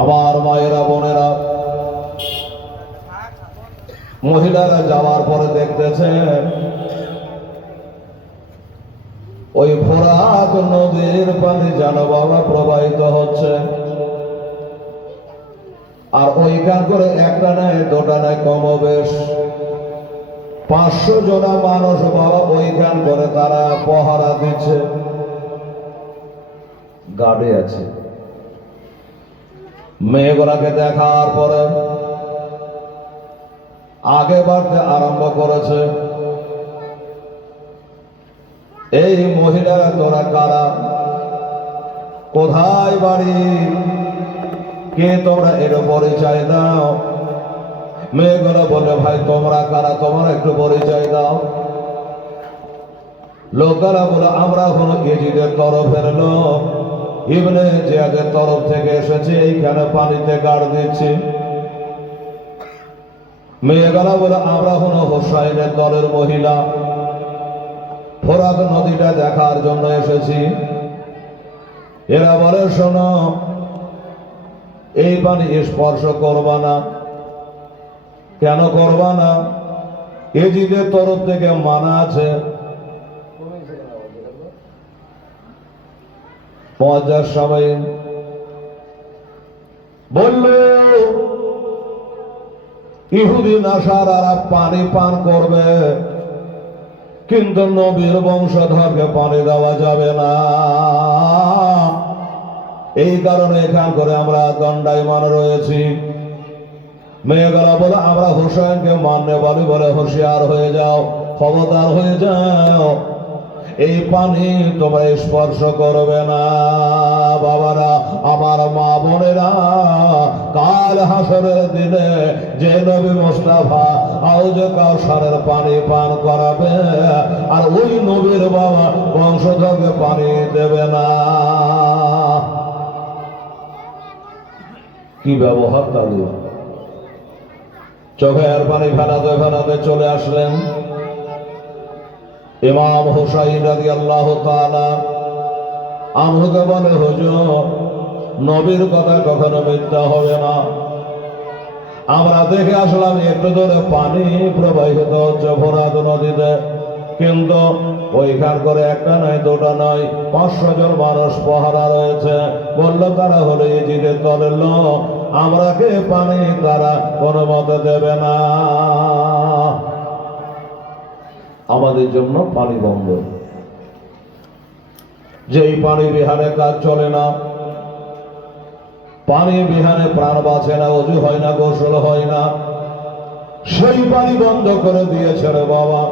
আমার মায়েরা বোনেরা, মহিলারা যাওয়ার পরে দেখতেছে ওই ফোরাত নদীর পানি যেন বাবা প্রবাহিত হচ্ছে। আর ওইখান করে একটা নাই দুটা নাই, কমবেশ 500 জনা মানুষ বাবা ওইখান করে তারা পহরা দিচ্ছে, গার্ডে আছে। মেয়েগুলাকে দেখার পরে আগে বাড়তে আরম্ভ করেছে। এই মহিলারা তোরা কারা, কোথায় বাড়ি, কে তোমরা, এর পরিচয় দাও। মেয়েগুলো বলে ভাই তোমরা কারা, তোমরা একটু পরিচয় দাও। লোকেরা বলে আমরা হলো ইজিদের তরফের লোক, ইবনে জিয়াদের তরফ থেকে এসেছে, এইখানে পানিতে গাড় দিচ্ছি। মেয়েগুলা বলে আমরা হলো হোসাইনের দলের মহিলা, ফোরাত নদীটা দেখার জন্য এসেছি। এরা বলে শোনো, এই পানি স্পর্শ করবা না। কেন করবা না? ইজিদের তরফ থেকে মানা আছে। মজার সময় বলল ইহুদি নাসারারা পানি পান করবে, কিন্তু নবীর বংশধরকে পানি দেওয়া যাবে না। এই কারণে এখান করে আমরা দণ্ডায়মান রয়েছি। মেয়েগুলা বলে আমরা হোসেনকে মানতে বলি, বলে হুঁশিয়ার হয়ে যাও, খবরদার হয়ে যাও, এই পানি তোমরা স্পর্শ করবে না। বাবারা, আমার মা বোনেরা, কাল হাসরের দিনে যে নবী মুস্তাফা হাউজে কাউসারের পানি পান করাবে, আর ওই নবীর বাবা বংশধরকে পানি দেবে না। কি ব্যবহার তাদের! চোখের পানি ফেলাতে ফেলাতে চলে আসলেন ইমাম হুসাইন রাদিয়াল্লাহু তাআলা আনহুকে বলে, হুজুর, নবীর কথা কখনো মিথ্যা হবে না। আমরা দেখে আসলাম একটু দূরে পানি প্রবাহিত হচ্ছে ফোরাত নদীতে, কিন্তু ওইখান করে একটা নয় দুটা নয় 500 জন মানুষ পহরা রয়েছে। বললো তারা হলো ইজিদের দলের লোক, আমরাকে পানি তারা কোনো মতে দেবে না। আমাদের জন্য পানি বন্ধ, যেই পানি বিহারে কাজ চলে না, পানি বিহারে প্রাণ বাঁচে না, অজু হয় না, গোসল হয় না, সেই পানি বন্ধ করে দিয়েছে রে বাবা।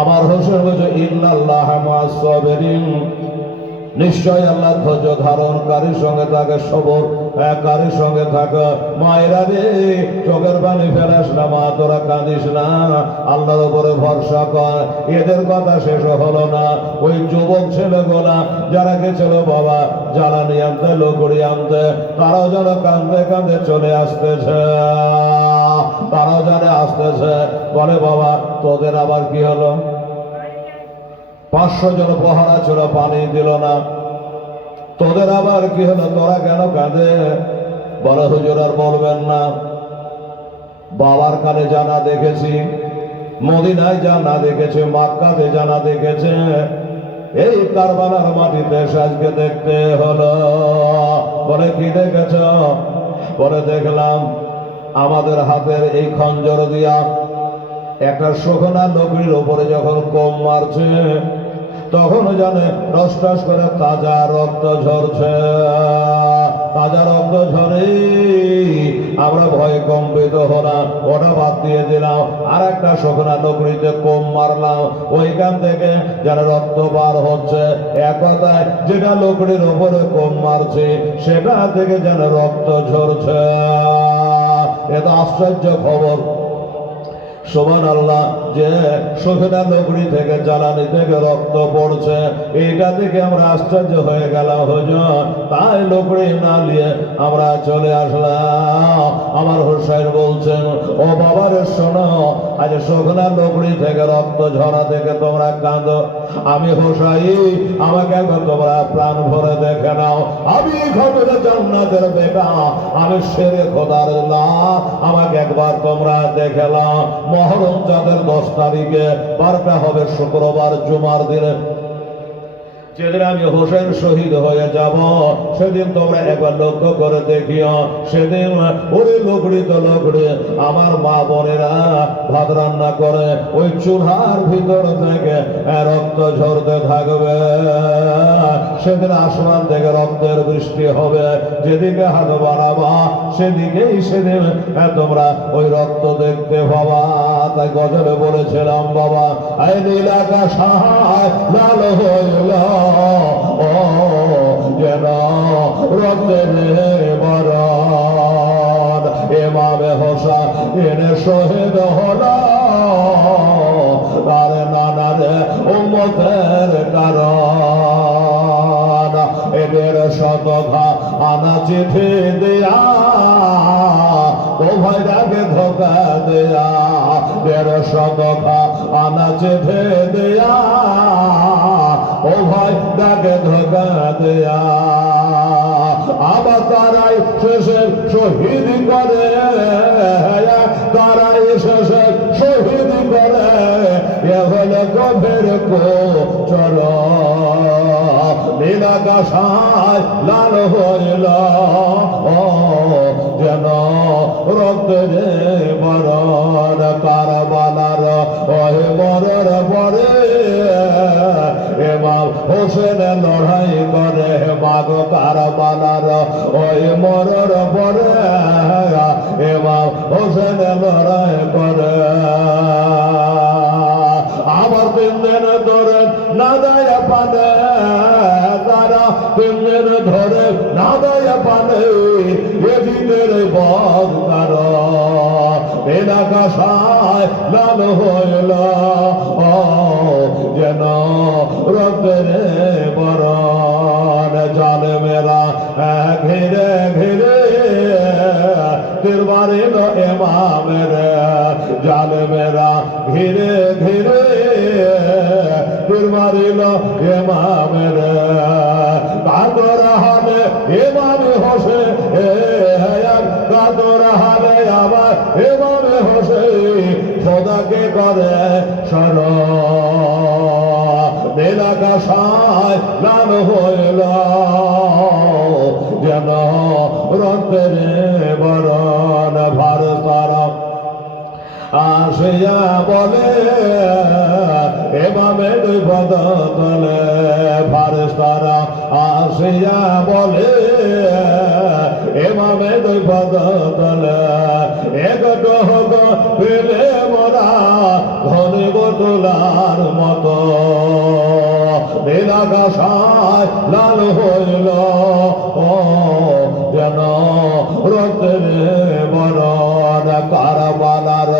আমার হোসেন বলছে ইন্নাল্লাহা মা'আস সাবিরিন, নিশ্চয় আল্লাহ ধৈর্য ধারণকারীর সঙ্গে থাকে, সবর কারীর সঙ্গে থাকে। মায়েরা রে, চোখের পানি ফেলাস না মা, তোরা কাঁদিস না, আল্লাহর উপরে ভরসা কর। এদের কথা শেষ হলো না। ওই যুবক ছেলেগুলা যারা গেছিল বাবা জ্বালানি আনতে, লকড়ি আনতে, তারাও যেন কাঁদতে কাঁদতে চলে আসতেছে, তারাও জানে আসতেছে। বলে বাবা তোদের আবার কি হলো? 500 জন পহরা ছিল, পানি দিল না, তোদের আবার কি হলো? তোরা কেন কাঁদে? বলে হুজুর আর বলবেন না, বাবার কানে জানা দেখেছি, মদিনায় জানা দেখেছে, মক্কাতে জানা দেখেছে, এই কারবালার মাটিতে আজকে দেখতে হলো। বলে কি দেখেছ? বলে দেখলাম আমাদের হাতের এই খঞ্জর দিয়া একটা শুকনা লকড়ির উপরে যখন কোম মারছে, তখন জানে টস টস করে তাজা রক্ত ঝরছে, তাজা রক্ত ঝরে। আমরা ভয়ে কম্পিত হলাম, ওটা বাদ দিয়ে দিলাম, আর একটা শুকনা লকড়িতে কোম মারলাম, ওইখান থেকে যেন রক্ত বার হচ্ছে। এক কথায় যেটা লকড়ির উপরে কোম মারছে সেটা থেকে যেন রক্ত ঝরছে। এত আশ্চর্য খবর! সুবহানাল্লাহ। যে শুকনা লকড়ি থেকে জ্বালানি থেকে রক্ত পড়ছে, এইটা থেকে আমরা আশ্চর্য হয়ে গেলাম হুজুর। তাই লকড়ি না নিয়ে আমরা চলে আসলাম। আমার হুসাইন বলছেন, ও বাবারে শোনো, আজ শুকনা লকড়ি থেকে রক্ত ঝরা থেকে তোমরা কাঁদো, আমি হুসাইন, আমাকে একবার তোমরা প্রাণ ভরে দেখে নাও। আমি খবরে জান্নাতের বেটা, আমি শেরে খোদার লাশ, আমাকে একবার তোমরা দেখে নাও। মহরম চাঁদের 10 তারিখে, বারটা হবে শুক্রবার, জুমার দিনে, যেদিন আমি হোসেন শহীদ হয়ে যাব, সেদিন তোমরা একবার লক্ষ্য করে দেখিও। সেদিন ওই লকড়ি তো লকড়ি, আমার মা বোনেরা ভাত রান্না করে ওই চুলার ভিতর থেকে রক্ত ঝরতে থাকবে। সেদিন আসমান থেকে রক্তের বৃষ্টি হবে, যেদিকে হাত বাড়াবা সেদিকেই সেদিন তোমরা ওই রক্ত দেখতে পাবা। তাই গজলে বলেছিলাম, বাবা আই নীল আকাশ লাল হইল ও যেন রক্তের বরণ, এমামে হোসেন শহীদ হল তার নানার উম্মতের কারণ। এদের শতঘা আনা চিঠি দেয়া ও ভাইরাকে ধোকা দেয়া, দেড় শতঘা আনা চিঠি দেয়া ও ভাই ডাকে ধোকা দেয়া। আবার তারাই শেষে শহীদ করে, তারাই শেষে শহীদ করে, এ হলো গভীর কোচর, নীল আকাশায় লাল হইল যেন রক্তের বরণ। কারবালার ওই মরর পরে ইমাম হোসেন লড়াই করে, মাগো কারবালার ওই মরর পরে ইমাম হোসেন লড়াই করে। আবার 3 দিন ধরে না দেয় পানে, তারা 3 দিন ধরে না দেয় পানে, এদিনের বদ কার নীল আকাশায় লাল হইল যেন রক্তের বরণ। জালেমেরা ঘিরে ঘিরে তীর মারিল ইমামের, জালেমেরা ঘিরে ঘিরে তীর মারিল ইমামের। কাতর হালে ইমামে হোসেন, কাতর হালে আবার ইমামে হোসেন খোদাকে করে স্মরণ। নীল আকাশায় লাল হইল যেন রক্তের বরণ। ভারত তারা আসিয়া বলে এভাবে 2 পদ তলে, ফারেস্তারা আসিয়া বলে এভাবে 2 পদ তলে, একটু হোক পেলে মোরা ধনে বোতলার মতো। নীল আকাশায় লাল হইল যেন রক্তের বরণ। কারবালার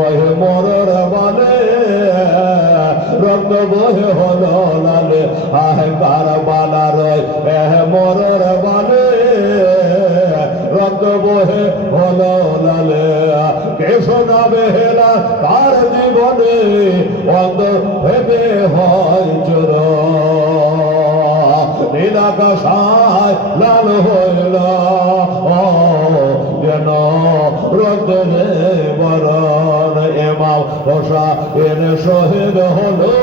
ওই মরর বলে রক্ত বহে হলো লালে, আহ কারবালার ওই মরর বলে রক্ত বহে হলো লালে। কে শোনাবে হেলা তার জীবনে, অন্তর ভেবে হয় চোর। নীল আকাশায় লাল হইল যেন রক্তের বরণ। ইমাম হোসেন শহীদ হলো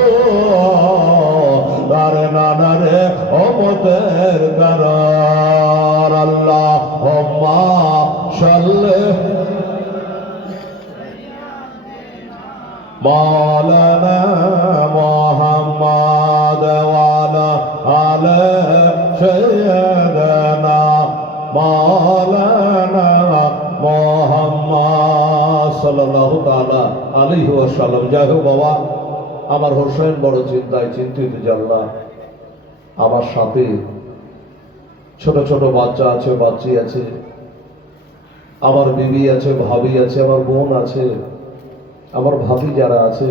তার নানারে উম্মতের কারণ। আল্লাহুম্মা সাল্লি মাওলানা মুহাম্মদ ওয়া আলা আলি সাইয়্যিদানা মাওলানা মুহাম্মদ সাল্লাল্লাহু তাআলা আলাইহি ওয়াসাল্লাম। যাই হোক বাবা, আমার হোসেন বড় চিন্তায় চিন্তিত যে আল্লাহ, আমার সাথে ছোট ছোট বাচ্চা আছে, বাচ্চি আছে, আমার বিবি আছে, ভাবি আছে, আমার বোন আছে, আমার ভাবি যারা আছে,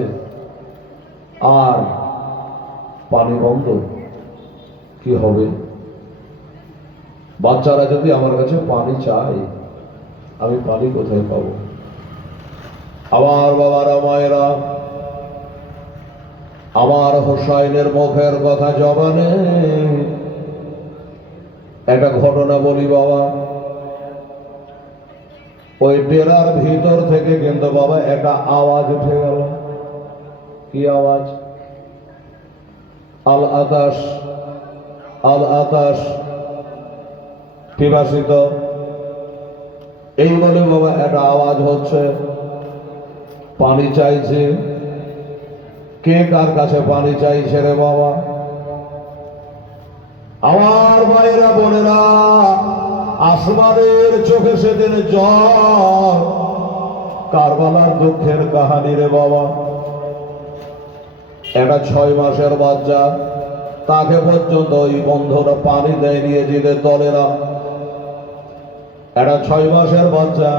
আর পানি বন্ধ, কি হবে? বাচ্চারা যদি আমার কাছে পানি চায়, আমি পানি কোথায় পাবো? আমার বাবারা মায়েরা, আমার হোসাইনের মুখের কথা জবানে একটা ঘটনা বলি বাবা। ওই ডেরার ভিতর থেকে কিন্তু বাবা একটা আওয়াজ উঠে গেল। কি আওয়াজ? আল আতাশ, আল আতাশ, পিপাসিত, এই বলে বাবা একটা আওয়াজ হচ্ছে। পানি চাইছে। কে কার কাছে পানি চাইছে রে বাবা? আমার ভাইরা বোনেরা, আসমানের চোখে সেদিন জল, কারবালার দুঃখের কাহানি রে বাবা। একটা 6 মাসের বাচ্চা, তাকে পর্যন্ত ওই বন্ধুরা পানি দেয় নিয়ে জিদের দলেরা। একটা 6 মাসের বাচ্চা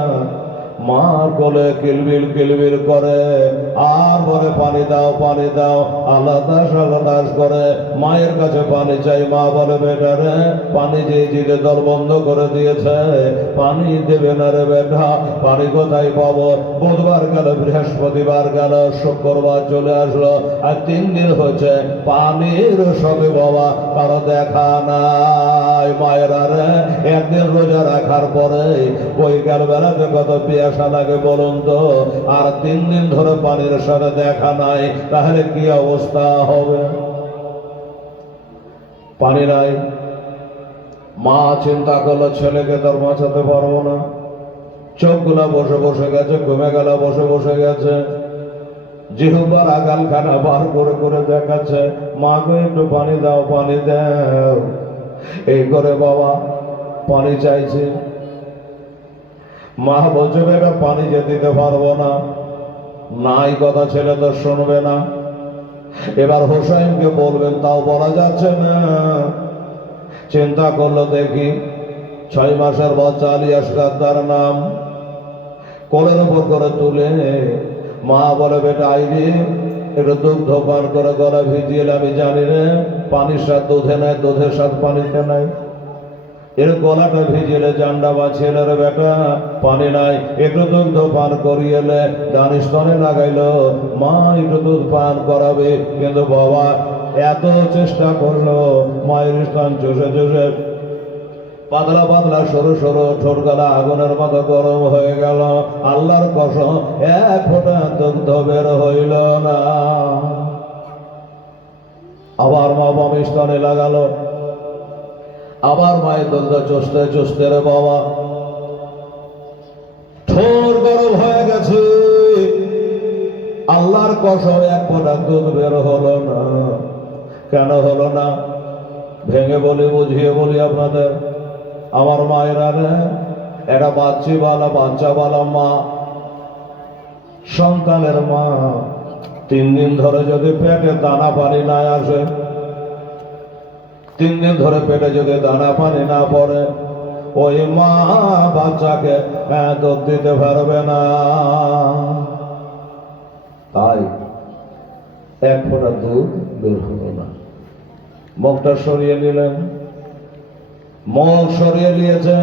মার কোলে কিলবিল কিলবিল করে আর বলে পানি দাও পানি দাও, আল্লাহ করে মায়ের কাছে পানি চাই। মা বলে বেটা রে, পানি যে জিদে দল বন্ধ করে দিয়েছে, পানি দেবে না রে বেটা, পানি কোথায় পাবো? বুধবার গেল, বৃহস্পতিবার গেল, শুক্রবার চলে আসলো, আর 3 দিন হচ্ছে পানির সঙ্গে বাবা কারো দেখা নাই। মায়েরা রে, একদিন রোজা রাখার পরে ওই গেল বেলাতে কত পিয়াসা লাগে বলুন তো, আর 3 দিন ধরে পানির সাথে দেখা নাই, তাহলে কি অবস্থা হবে? পানি নাই। মা চিন্তা করলো ছেলেকে তোর বাঁচাতে পারবো না। চোখগুলা বসে বসে গেছে, ঘুমে গেল বসে বসে গেছে, জিহ্বার আগালখানা বার করে করে দেখাচ্ছে, মা গো একটু পানি দাও পানি দাও। এই করে বাবা পানি চাইছে। মা বলছে বেটা পানি যে দিতে পারবো না। নাই কথা, ছেলে তো শুনবে না। এবার হোসাইনকে বলবেন, তাও বলা যাচ্ছে না। চিন্তা করলো, দেখি 6 মাসের বাচ্চা আলী আসগার তার নাম, কোলের উপর করে তুলে মা বলে বেটা আইরি একটু দুগ্ধ পান করে গলা ভিজিয়ে। আমি জানি রে পানির স্বাদ দুধে নাই, দুধের স্বাদ পানিতে নাই। এর গলাটা ভিজিয়ে জান্ডা বাঁচিয়ে রে বেটা, পানি নাই, একটু দুগ্ধ পান করিয়েলে ডান স্তনে লাগাইলো, মা একটু দুধ পান করাবে। কিন্তু বাবা এত চেষ্টা করলো, মায়ের স্তন চষে চষে পাতলা পাতলা সরু সরু ঠোঁট গলা আগুনের মতো গরম হয়ে গেল। আল্লাহর কসম, 1 ফোঁটা দুগ্ধ বের হইল না। আবার মা বাম স্তনে লাগালো, আবার মায়ের দুগ্ধ চষতে চষতে রে বাবা ঠোঁট গরম হয়ে গেছে। আল্লাহর কসম, 1 ফোঁটা দুধ বের হলো না। কেন হলো না? ভেঙে বলি, বুঝিয়ে বলি আপনাদের। আমার মায়েরা রে, একটা বাচ্চাওয়ালা মা, সন্তানের মা, 3 দিন ধরে যদি পেটে দানা পানি না আসে, 3 দিন ধরে পেটে যদি দানা পানি না পড়ে, ওই মা বাচ্চাকে দুধ দিতে পারবে না। তাই 1 ফোঁটা দুধ বের হলো না। মুখটা সরিয়ে নিলেন, মুখ সরিয়ে নিয়েছে।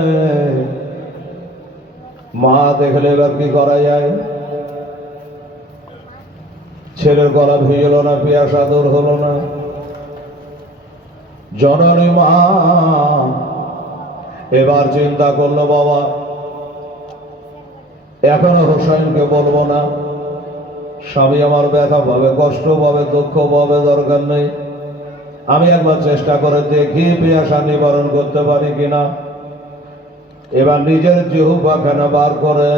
মা দেখলে এবার কি করা যায়? ছেলের গলা ভিজল না, পিয়াসা দূর হলো না। জননী মা এবার চিন্তা করলো, বাবা এখনো হোসাইনকে বলবো না, স্বামী আমার ব্যথা পাবে, কষ্ট পাবে, দুঃখ পাবে, দরকার নেই। আমি একবার চেষ্টা করে দেখি পিয়াসা নিবারণ করতে পারি কিনা। এবার নিজের জিহ্বাখানা বার করে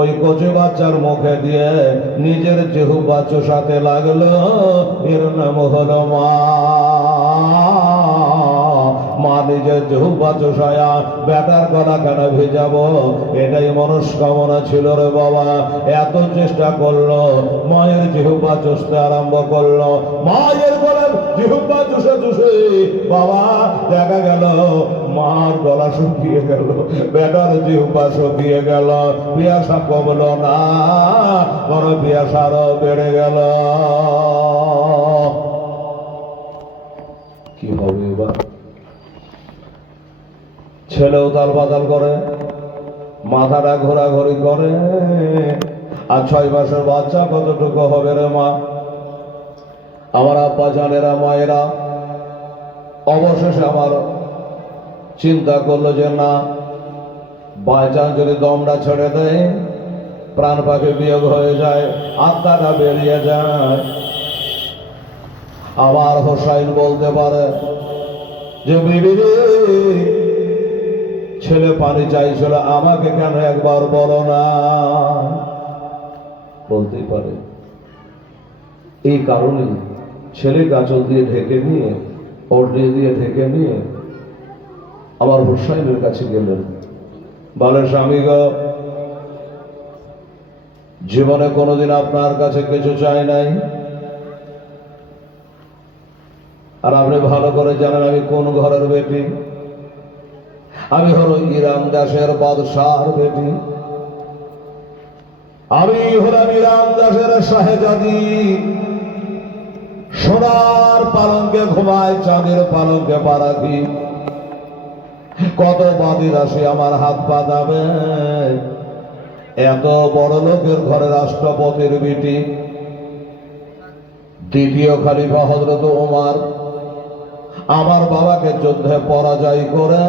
ওই কচি বাচ্চার মুখে দিয়ে নিজের জিহ্বা চোষাতে লাগলো। এর নাম হলো মা। মা নিজের জিহ্বা চোষায়া বেটার গলা কেন ভেজাবো, এটাই মনস্কামনা ছিল রে বাবা। এত চেষ্টা করলো, মায়ের জিহ্বা চষতে আরম্ভ করলো। মায়ের গলা জিহ্বা চুষে চুষে বাবা দেখা গেল মার গলা শুকিয়ে গেল, বেটার জিহ্বা শুকিয়ে গেল, পিয়াসা কমলো না, বড় পিয়াসা আরো বেড়ে গেল। কি হবে এবার? ছেলেও তাল বাতাল করে, মাথাটা ঘোরাঘুরি করে। আর 6 মাসের বাচ্চা কতটুকু হবে রে মা? আমার আব্বা জানেরা, মায়েরা অবশেষে আমার চিন্তা করলো যে না, বাই চান্স যদি দমটা ছেড়ে দেয়, প্রাণ পাখি বিয়োগ হয়ে যায়, আত্মাটা বেরিয়ে যায়, আবার হোসাইন বলতে পারে যে বিবি রে, ছেলে পানি চাইছিল, আমাকে কেন একবার বলো না? বলতেই পারে। এই কারণে ছেলে গাছল দিয়ে ঢেকে নিয়ে, ওড়নি দিয়ে ঢেকে নিয়ে আমার হোসাইনের কাছে গেলেন। বলে, স্বামী গো, জীবনে কোনোদিন আপনার কাছে কিছু চাই নাই, আর আপনি ভালো করে জানেন আমি কোন ঘরের বেটি। আমি হলো ইরান দাসের বাদশার বেটি, আমি হলাম ইরান দাসের শাহেজাদি। সোনার পালঙ্কে ঘুমায়, চাঁদের পালঙ্কে পা রাখি। কত বাদী রাশি আমার হাত পা দাবে, এত বড় লোকের ঘরে রাষ্ট্রপতির বেটি, দ্বিতীয় খলিফা হযরত ওমর আমার বাবাকে যুদ্ধে পরাজয় করে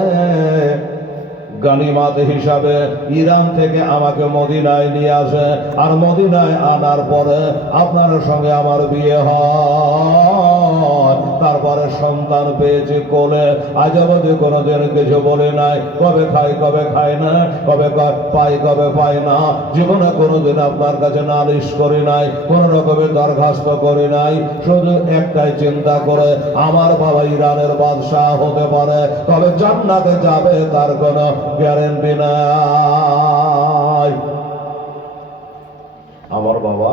গনিমত হিসাবে ইরান থেকে আমাকে মদিনায় নিয়ে আসে। আর মদিনায় আনার পরে আপনার সঙ্গে আমার বিয়ে হয়, তারপরে সন্তান পেয়েছি কোলে। আজ অবধি কোনোদিন কিছু বলে নাই, কবে খাই কবে খাই না, কবে পাই কবে পাই না। জীবনে কোনোদিন আপনার কাছে নালিশ করি নাই, কোন রকমের দরখাস্ত করি নাই। শুধু একটাই চিন্তা করে, আমার বাবা ইরানের বাদশাহ হতে পারে, তবে জান্নাতে যাবে তার কোনো গ্যারেন্টি নাই। আমার বাবা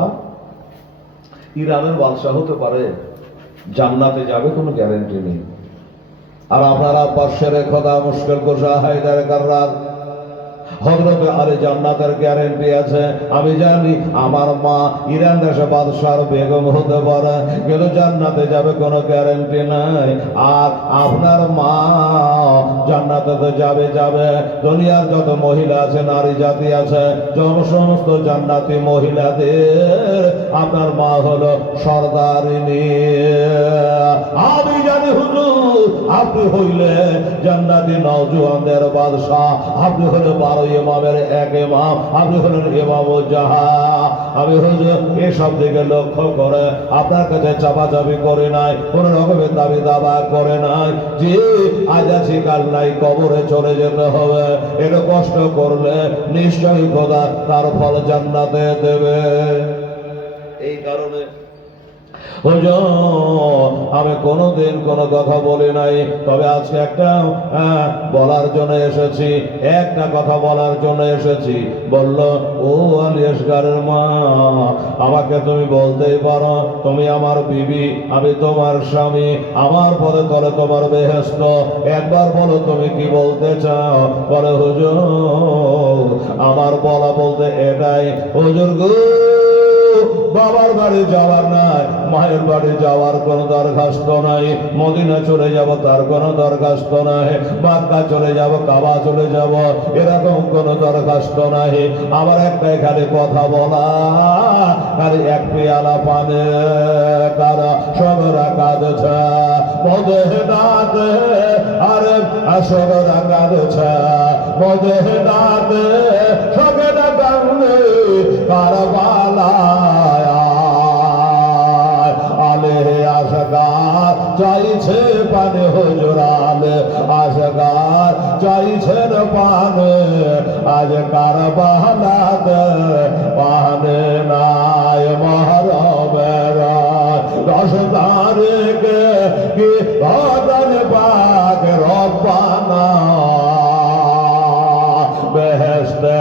ইরানের বাদশাহ হতে পারে, জান্নাতে যাবে কোনো গ্যারেন্টি নেই। আর আপনারা পাশের খোদা মুশকিল কুশা হায়দার কাররার হযরতে আলী জান্নাতের গ্যারেন্টি আছে। আমি জানি আমার মা ইরান দেশে বাদশার বেগম হতে পারে, কিন্তু জান্নাতে যাবে কোনো গ্যারেন্টি নাই। আর আপনার মা জান্নাতে তো যাবে যাবে। দুনিয়ার যত মহিলা আছে, নারী জাতি আছে, যত সমস্ত জান্নাতি মহিলাদের আপনার মা হলো সর্দারিনী। আমি জানি হুজুর, আপনি হইলে জান্নাতি নওজোয়ানদের বাদশাহ, আপনি হলে 12 ইমামের এক ইমাম, আপনি হলেন ইমামুজ্জাহা। আমি হুজুর এসব দিকে লক্ষ্য করে আপনার কাছে চাপাচাপি করে নাই, কোন রকমের দাবি দাবা করে নাই যে আজ আছি কাল নাই, কবরে চলে যেতে হবে। এটা কষ্ট করলে নিশ্চয়ই খোদা তার ফল জান্নাতে দেবে। এই কারণে আমি কোনোদিন কোনো কথা বলি নাই, তবে আজকে একটা বলার জন্য এসেছি, একটা কথা বলার জন্য এসেছি। বলল, ও আলী আসগারের মা, আমাকে তুমি বলতেই পারো, তুমি আমার বিবি, আমি তোমার স্বামী, আমার পদে তলে তোমার বেহেশত। একবার বলো তুমি কি বলতে চাও? বলে, হুজুর আমার বলা বলতে এটাই, হুজুর গো, বাবার বাড়ি যাওয়ার নাই, মায়ের বাড়ি যাওয়ার কোনো দরখাস্ত নাই, মদিনা চলে যাব তার কোনো দরখাস্ত নাই, মক্কা চলে যাব, কাবা চলে যাব, এরকম কোনো দরখাস্ত নাই। আমার একটাই খালি কথা বলা, খালি এক পেয়ালা পানে তারা সবরা কাঁদছে মদে দাঁতে, আরে সবরা কাঁদছে মদে দাঁতে, সবেরা কান্দে কারবালায়। আলে আশগার চাইছে পানে, হুজুর আলে আশগার চাইছেন পানে, আজ কারবালাতে পানে নাই। মহরমের 10 তারিখে কি ঘটন পাক রব্বানা বেহেশতে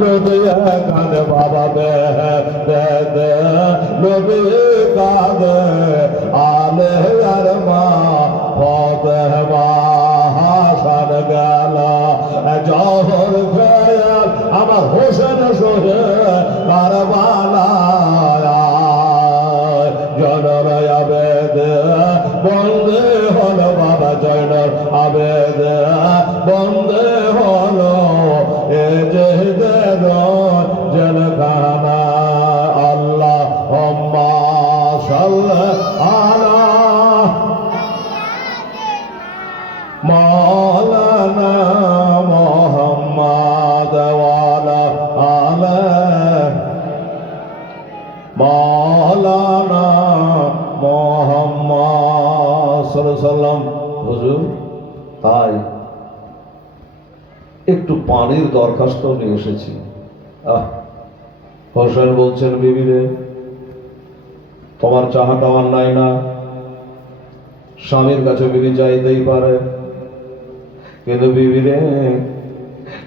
লুবিয়ে কাঁদে বাবা, বেহেশতে লুবিয়ে কাঁদে আলে আর মা ফাতেমা। গেল জহর খেয়াল আমার হোসেন সোহে কারবালায় জয়নর আবেদ বন্দে হলো বাবা জয়নর আবেদ বন্দে হলো এ যে জেলখানা আল্লাহ আলা মৌলানা মোহাম্মদ ওয়ালা আলা মৌলানা মোহাম্মদ সাল্লাল্লাহু আলাইহি হুজুর তাই একটু পানির দরখাস্ত নিয়ে এসেছি। হোসেন বলছেন বিবি রে তোমার চাহাটা অন্যায় না, স্বামীর কাছে বিবি চাইতেই পারে, কিন্তু বিবি রে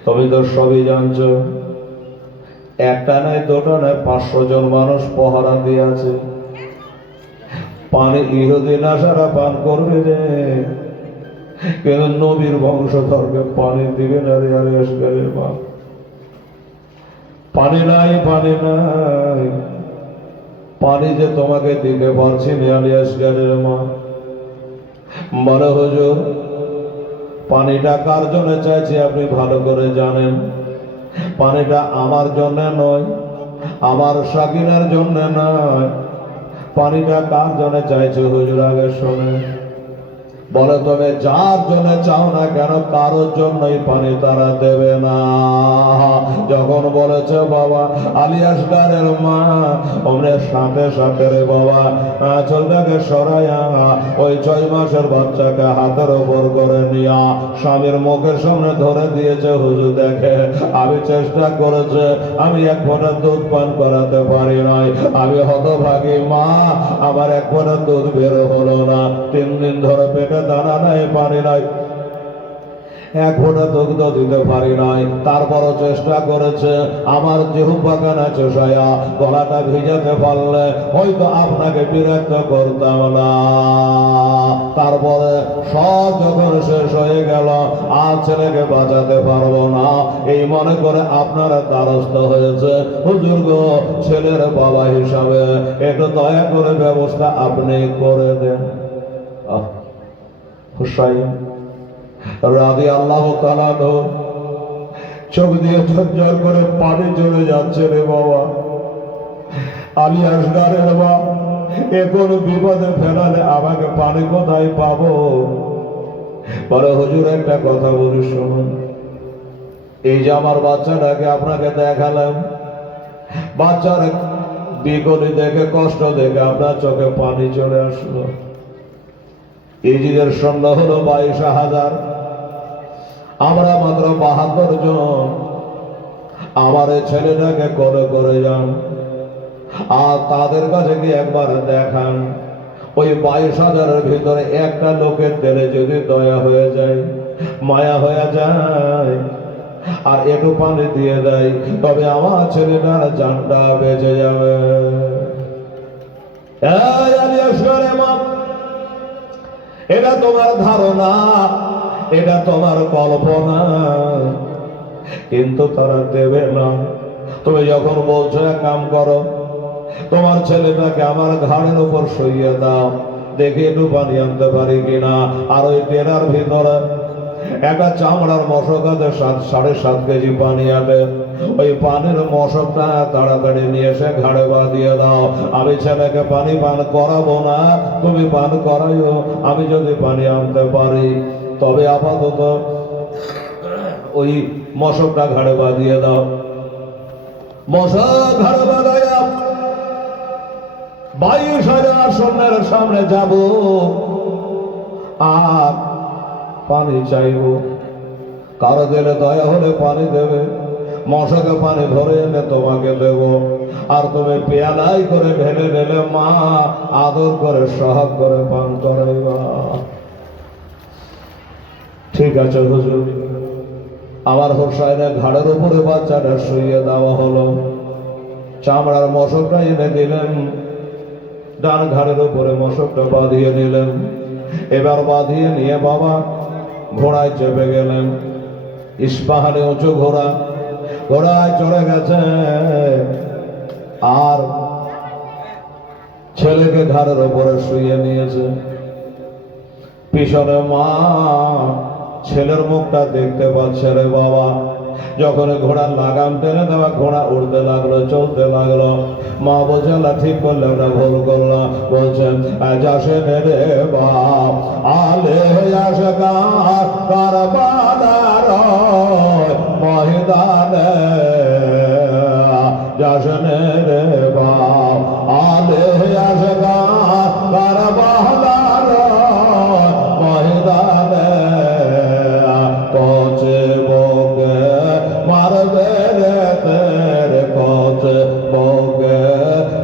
তুমি তো সবই জানছো একটা নয় দুটো নয় 500 জন মানুষ পহরা দিয়ে আছে, পানি ইহুদি নাসারা পান করবে রে, কিন্তু নবীর বংশধরকে পানি দিবে না রে। আরে আসগারের মা পানি নাই পানি নাই, পানি যে তোমাকে দিতে পারছি না। আরে আসগারের মা বলে হুজুর পানিটা কার জন্য চাইছি আপনি ভালো করে জানেন, পানিটা আমার জন্য নয়, আমার সাকিনার জন্য নয়, পানিটা কার জন্য চাইছে হুজুর আগে শোনে। বলে তবে যার জন্য চাও না কেন কারোর জন্যই পানি তারা দেবে না। যখন বলেছে বাবা আলী আসগারের মা ওমরে সাথে সাথে রে বাবা আঁচলটাকে সরাইয়া ওই 6 মাসের বাচ্চাকে হাতের ওপর করে নিয়া স্বামীর মুখের সামনে ধরে দিয়েছে। হুজুর দেখে আমি চেষ্টা করেছে, আমি 1 ফোঁটা দুধ পান করাতে পারি নাই, আমি হতভাগী মা, আমার 1 ফোঁটা দুধ বের হলো না, 3 দিন ধরে পেটে দানা নাই পানি নাই, 1 ফোঁটা দুগ্ধ দিতে পারি নাই। তারপরও চেষ্টা করেছে, আমার জিহ্বাখানা চষায়া গলাটা ভিজাতে পারলে হয়তো আপনাকে বিরক্ত করতাম না। তারপরে সব যখন শেষ হয়ে গেল আর ছেলেকে বাঁচাতে পারবো না এই মনে করে আপনারা দ্বারস্থ হয়েছে। হুজুর গো ছেলের বাবা হিসাবে একটু দয়া করে ব্যবস্থা আপনি করে দেন। হুসাইন রাদিয়াল্লাহু তাআলা চোখ দিয়ে ঝরঝর করে পানি চলে যাচ্ছে রে বাবা। আলী আসগারের বাবা এ কোন বিপদে ফেলালে আমাকে পানি কোথায় পাবো? বলে হুজুর একটা কথা বলি শুনুন, এই যে আমার বাচ্চাটাকে আপনাকে দেখালাম, বাচ্চার বিকলি দেখে কষ্ট দেখে আপনার চোখে পানি চলে আসলো। ইজিদের সৈন্য হলো 22,000, আমরা মাত্র 72 জন। আমার এই ছেলেটাকে করে করে যান আর তাদের কাছে গিয়ে একবার দেখান ওই 22,000-এর ভিতরে একটা লোকের দিলে যদি দয়া হয়ে যায়, মায়া হয়ে যায় আর একটু পানি দিয়ে দেয়, তবে আমার ছেলেটার জানটা বেঁচে যাবে। এটা তোমার ধারণা, এটা তোমার কল্পনা, কিন্তু তারা দেবে না। তুমি যখন বলছো এক কাম করো, তোমার ছেলেটাকে আমার ঘাড়ের উপর শুইয়ে দাও, দেখে একটু পানি আনতে পারি কিনা। আর ওই টেরার ভিতরে একটা চামড়ার মশক আছে, 7.5 কেজি পানি আনে, ওই পানির মশকটা তাড়াতাড়ি নিয়ে এসে ঘাড়ে বাঁধিয়ে দাও। আমি ছেলেকে পানি পান করাবো না, তুমি পান করাইও। আমি যদি পানি আনতে পারি তবে আপাতত ওই মশকটা ঘাড়ে বাঁধিয়ে দাও। মশক ঘাড়ে বাঁধাইয়া 22,000 সৈন্যের সামনে যাব আর পানি চাইব। কারো দিলে দয়া হলে পানি দেবে, মশকে পানি ধরে এনে তোমাকে দেব, আর তুমি পেয়ালাই করে ঢেলে ঢেলে মা আদর করে সহাগ করে পান করাইবা। ঠিক আছে হুজুর। আমার হোসাইনের ঘাড়ের উপরে বাচ্চাটা শুইয়ে দেওয়া হলো, চামড়ার মশকটা এনে দিলেন, ডান ঘাড়ের উপরে মশকটা বাঁধিয়ে নিলেন। এবার বাঁধিয়ে নিয়ে বাবা ঘোড়ায় চেপে গেলেন। ইস্পাহানে উঁচু ঘোড়া, ঘোড়ায় চড়ে গেছে আর ছেলেকে ঘাড়ের ওপরে শুইয়ে নিয়েছে। পিছনে মা ছেলের মুখটা দেখতে পাচ্ছে রে বাবা। যখন ঘোড়ার লাগাম টেনে দেওয়া, ঘোড়া উড়তে লাগলো, চলতে লাগলো। মা বলছে আল্লাহ ঠিক করলাম না ভুল করলাম। বলছেন যাসে রে বাপ আলে কারবালার ময়দানে, যাসেন রে বাপ আলে কারবালার ময়দানে, কচে বকে মারবে রে তেরে, কচে বকে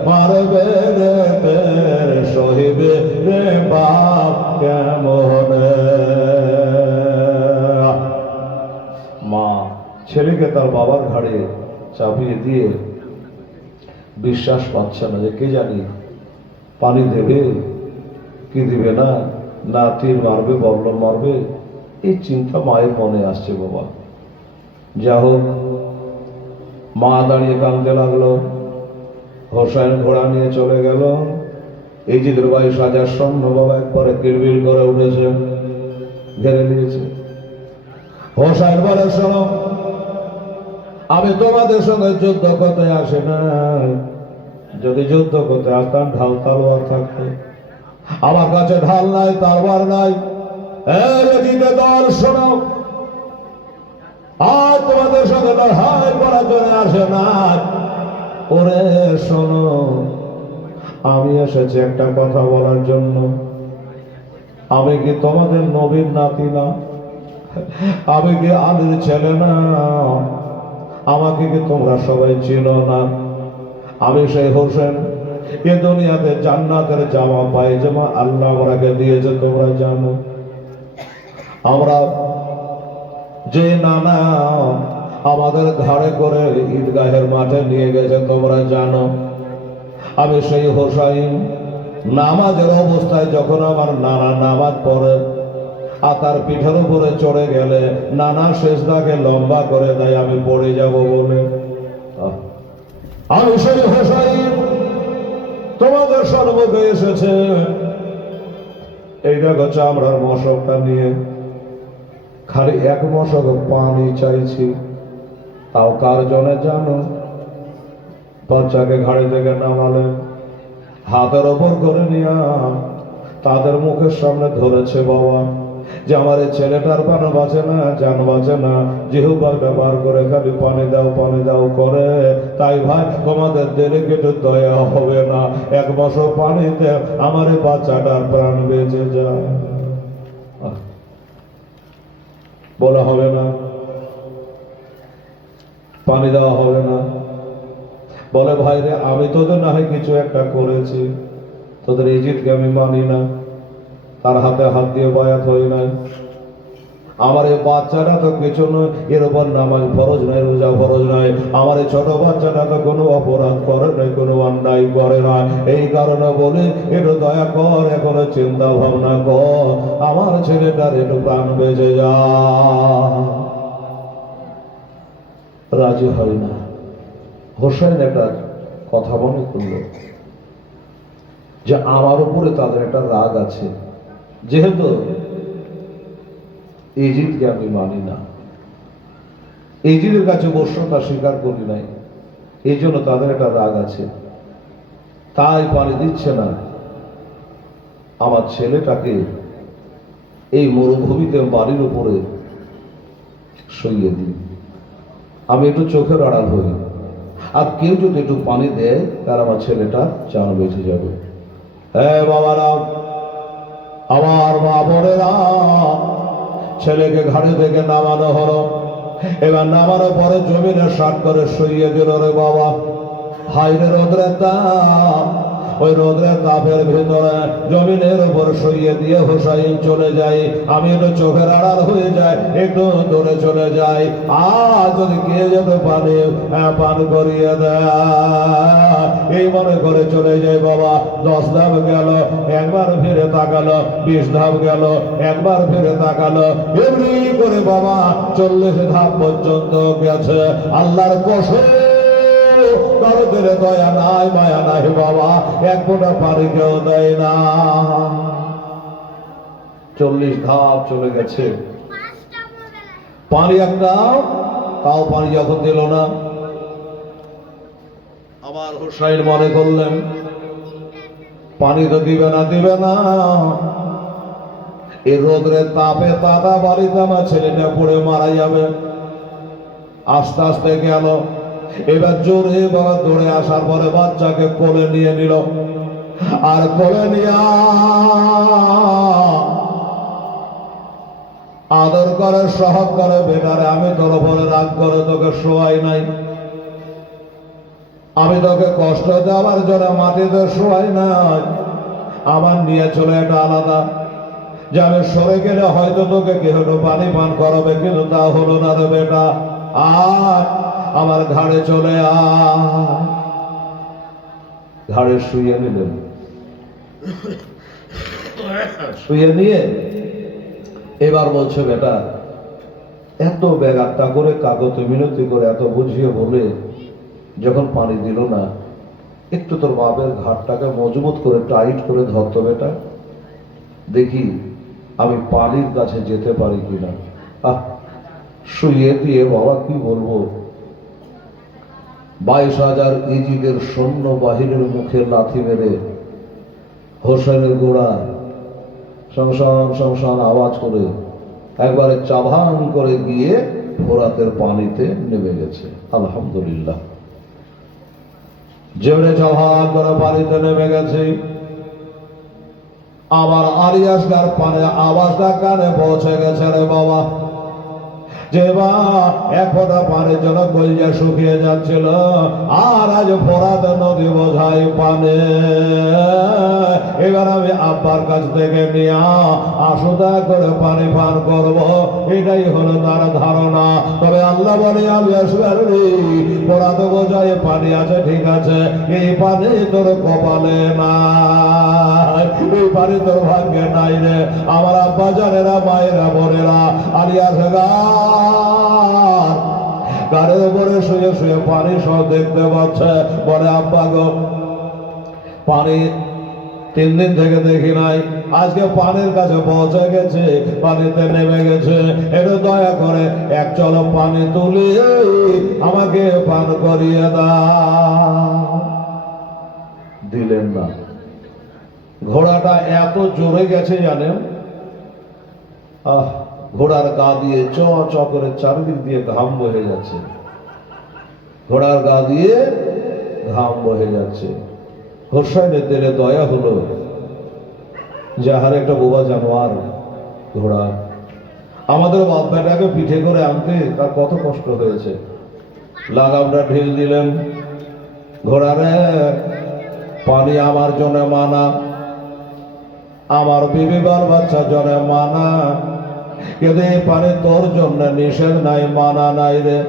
মারবে রে তেরে, সহিবে রে বাপ কেমনে। মা ছেলেকে তার বাবার ঘাড়ে চাপিয়ে দিয়ে বিশ্বাস পাচ্ছে না যে কে জানি পানি দেবে কি দিবে না, না তীর মারবে বল্লম মারবে, এই চিন্তা মায়ের মনে আসছে বাবা। যা হোক মা দাঁড়িয়ে কাঁদতে লাগলো। হোসেন ঘোড়া নিয়ে চলে গেল। এই যে 22,000 সৈন্য বাবা একবারে কিলবিল করে উঠেছে, ঘেরে নিয়েছে। হোসেন বলে শোনো, আমি তোমাদের সঙ্গে যুদ্ধ করতে আসি না। যদি যুদ্ধ করতে আসতাম ঢাল তালোয়ার থাকতো, আমার কাছে ঢাল নাই, তালোয়ার নাই। জিতে দল শোনো, আর তোমাদের সঙ্গে লড়াই করার জন্য আসে না। ওরে শোনো, আমি এসেছি একটা কথা বলার জন্য। আমি কি তোমাদের নবীর নাতি না? আমি কি আলীর ছেলে না? আমাকে কি তোমরা সবাই চিনো না? আমি সেই হোসেন, এ দুনিয়াতে জান্নাতের জামা পায়জামা আল্লাহ আমাকে দিয়েছে, তোমরা জানো। আমরা যে নানা আমাদের ঘাড়ে করে ঈদগাহের মাঠে নিয়ে গেছে, তোমরা জানো। আমি সেই হোসাইন, নামাজের অবস্থায় যখন আমার নানা নামাজ পড়ে আর তার পিঠের উপরে চড়ে গেলে নানা সেজদাকে লম্বা করে দেয়, আমি পড়ে যাব বলে। আমি সেই হোসাইন তোমাদের সম্মুখে এসেছে। এই দেখো চামড়ার মশকটা নিয়ে খালি এক মশক পানি চাইছি, তাও কার জন্য জানো? বাচ্চাকে ঘাড়ি থেকে নামালে হাতের ওপর করে নিয়ে তাদের মুখের সামনে ধরেছে বাবা, যে আমার এই ছেলেটার পান বাঁচে না, জান বাঁচে না, জিহ্বার ব্যবহার করে খালি পানি দাও করে। তাই ভাই তোমাদের ডেলিকেটের দয়া হবে না, এক বছর পানিতে আমার এই বাচ্চাটার প্রাণ বেঁচে যায়। বলা হবে না, পানি দেওয়া হবে না। বলে ভাই রে, আমি তোদের না হয় কিছু একটা করেছি, তোদের এই জিতকে আমি মানি না, তার হাতে হাত দিয়ে বায়াত হই নাই। আমার এই বাচ্চাটা তো কিছু নয়, এর উপর নামাজ ফরজ নাই, রোজা ফরজ নাই। আমার এই ছোট বাচ্চাটা তো কোনো অপরাধ করে নাই, কোনো অন্যায় করে না। এই কারণে বলে একটু দয়া কর, এখনো চিন্তা ভাবনা কর, আমার ছেলেটার একটু প্রাণ বেঁচে যা। রাজি হয় না। হোসেন একটা কথা মনে করল যে আমার উপরে তাদের একটা রাগ আছে, যেহেতু ইজিদকে আমি মানি না, ইজিদের কাছে বর্ষতা স্বীকার করি নাই, এই জন্য তাদের একটা রাগ আছে, তাই পানি দিচ্ছে না। আমার ছেলেটাকে এই মরুভূমিতে বাড়ির উপরে শুইয়ে দিই, আমি একটু চোখের আড়াল হই, আর কেউ যদি একটু পানি দেয় তার আমার ছেলেটা জান বেঁচে যাবে। হ্যাঁ বাবারা, আমার মা বোনেরা, ছেলেকে ঘাড়ি থেকে নামানো হলো। এবার নামানোর পরে জমিনে শাক করে শুইয়ে দিল রে বাবা। হাইরে রোদ্রের তাপ, ওই রোদের তাপের ভিতরে জমিনের উপর শুইয়ে দিয়ে হোসাইন চলে যাই, আমি একটু চোখের আড়াল হয়ে যায়, একটু দূরে চলে যাই, আর যদি কে যেন পানি পান করিয়ে দেয় এই মনে করে চলে যাই। বাবা 10 ধাপ গেল, একবার ফিরে তাকালো, 20 ধাপ গেল, একবার ফিরে তাকালো, এমনি করে বাবা 40 ধাপ পর্যন্ত গেছে। আল্লাহর কসম কারো দিলে দয়া নাই, মায়া নাই বাবা, এক ফোঁটা পানি কেউ দেয় না। 40 ধাপ চলে গেছে, পানি একটা তাও পানি যখন দিল না, আবার হুসাইন মনে করলেন পানি তো দিবে না, দিবে না, এই রোদ্রের তাপে তাতা বাড়িতে আমার ছেলেটা পড়ে মারা যাবে। আস্তে আস্তে গেল, এবার জোরে বাবা দৌড়ে আসার পরে বাচ্চাকে কোলে নিয়ে নিল, আর কোলে নিয়ে আদর করে সহজ করে, বেটারে আমি তোর উপরে রাগ করে তোকে শোয়াই নাই, আমি তোকে কষ্ট দেওয়ার জন্য মাটিতে শোয়াই নাই, আমার নিয়ে চলে এটা আলাদা, যে আমি সরে গেলে হয়তো তোকে কেউ পানি পান করাবে, কিন্তু তা হলো না রে বেটা, আর আমার ঘাড়ে চলে আয়। ঘাড়ে শুয়ে নিলেন, শুয়ে নিয়ে এবার বলছে বেটা এত ব্যাঘাতটা করে কাগজে মিনতি করে এত বুঝিয়ে বলে যখন পানি দিল না, একটু তোর বাপের ঘাটটাকে মজবুত করে টাইট করে ধরতো বেটা, দেখি আমি পানির কাছে যেতে পারি কিনা। শুয়ে দিয়ে বাবা কি বলবো, 22,000 ইজিদের সৈন্য বাহিনীর মুখে লাথি মেরে হোসেনের গোড়া সংসান সংসান আওয়াজ করে একবারে চাভান করে গিয়ে ফোরাতের পানিতে নেমে গেছে। আলহামদুলিল্লাহ, যেমনি চাভান করে পানিতে নেমে গেছে, আবার আরিয়াসগার পানে আওয়াজটা কানে পৌঁছে গেছে রে বাবা, যে বা এক ফোঁটা পানির জন্য কলিজা শুকিয়ে যাচ্ছিল, আর আজ ফোরাত নদী বোঝাই পানে, এবার আমি আব্বার কাছ থেকে নিয়ে আশুদা করে পানি পান করব, এটাই হলো তার ধারণা। তবে আল্লাহ বলে আমি আসবারি ফোরাত বোঝাই পানি আছে, ঠিক আছে, এই পানি তোর কপালে নাই, এই পানি তোর ভাগ্যে নাই রে। আমার আব্বা জানেরা, মায়েরা, বোনেরা, আলিয়াস গাড়ির উপরে শুয়ে শুয়ে পানি সব দেখতে পাচ্ছে, বলে আব্বা গো পানি 3 দিন থেকে দেখি নাই, আজকে পানির কাছে পৌঁছে গেছে, পানিতে নেমে গেছে, একটু দয়া করে এক চলো পানি তুলে আমাকে পান করিয়ে দাও। দিলেন না। ঘোড়াটা এত জোরে গেছে জানেন, ঘোড়ার গা দিয়ে চ চ করে চারিদিক দিয়ে ঘাম বহে যাচ্ছে, ঘোড়ার গা দিয়ে ঘাম বহে যাচ্ছে। হোসাইনের দিলে দয়া হলো, যাহার একটা বোবা জানোয়ার ঘোড়া, আমাদের বাপ বেটাকে পিঠে করে আনতে তার কত কষ্ট হয়েছে। লাগামটা ঢিল দিলেন, ঘোড়ারে পানি আমার জন্য মানা, আমার বিবি বাল বাচ্চার জন্য মানা, কিন্তু এই পানি তোর জন্য নিষেধ নাই, মানা নাই রে।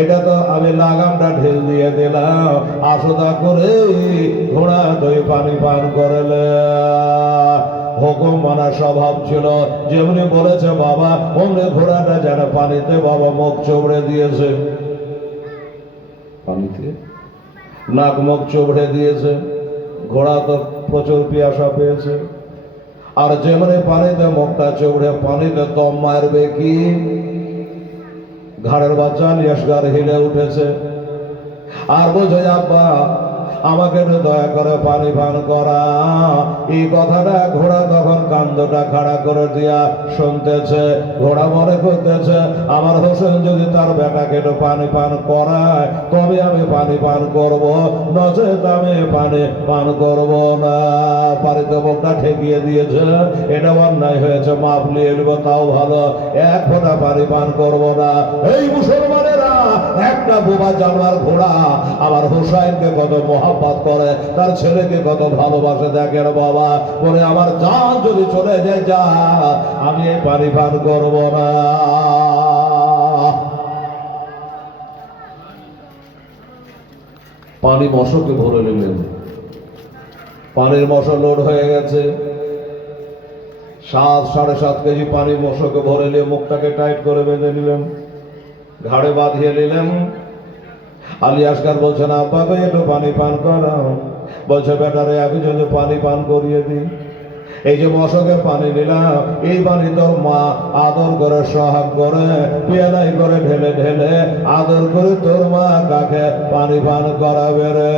এটা তো আমি লাগামটা ঢিল দিয়ে দিলাম, আশুদা করে ঘোড়া তুই পানি পান করলে। হুকুম মানা স্বভাব ছিল, যেমনি বলেছে বাবা অমনি ঘোড়াটা যেন পানিতে বাবা মুখ চোবড়ে দিয়েছে, পানিতে নাক মুখ চোবড়ে দিয়েছে। ঘোড়া তো প্রচুর পিয়াসা পেয়েছে, আর যেমনি পানিতে মুখটা চোবড়ে পানিতে দম মারবে কি, ঘাড়ের বাচ্চা লিয়াসগার হিলে উঠেছে, আর বোঝে আব্বা আমাকে একটু দয়া করে পানি পান করা। এই কথাটা ঘোড়া তখন কান্দটা খাড়া করে দিয়া শুনতেছে। ঘোড়া মনে করতেছে আমার হোসেন যদি তার বেটাকে একটু পানি পান করায় তবে আমি পানি পান করব, নচেত আমি পানি পান করব না। পানিতে মুখটা ঠেকিয়ে দিয়েছে, এটা অন্যায় হয়েছে, মাফ নিয়ে নেব, তাও ভালো, এক ফোঁটা পানি পান করব না। এই মুসলমানেরা একটা একটা বোবা জানোয়ার ঘোড়া আমার হুসাইনকে কত মোহাব্বত করে, তার ছেলেকে কত ভালোবাসে দেখেন বাবা। বলে আমার জান যদি চলে যায় যা, আমি এই পানি পান করব না। পানি মশকে ভরে নিলেন, পানির মশা লোড হয়ে গেছে। 7-7.5 কেজি পানি মশকে ভরে নিয়ে মুখটাকে টাইট করে বেঁধে নিলেন, ঘাড়ে বাঁধিয়ে নিলেন। আলী আসগার বলছেন আব্বাকে একটু পানি পান করাও। বলছে বেটারে আমি যদি পানি পান করিয়ে দিই, এই যে মশকে পানি নিলাম, এই পানি তোর মা আদর করে সোহাগ করে পেয়ালাই করে ঢেলে ঢেলে আদর করে তোর মা কাকে পানি পান করাবে রে।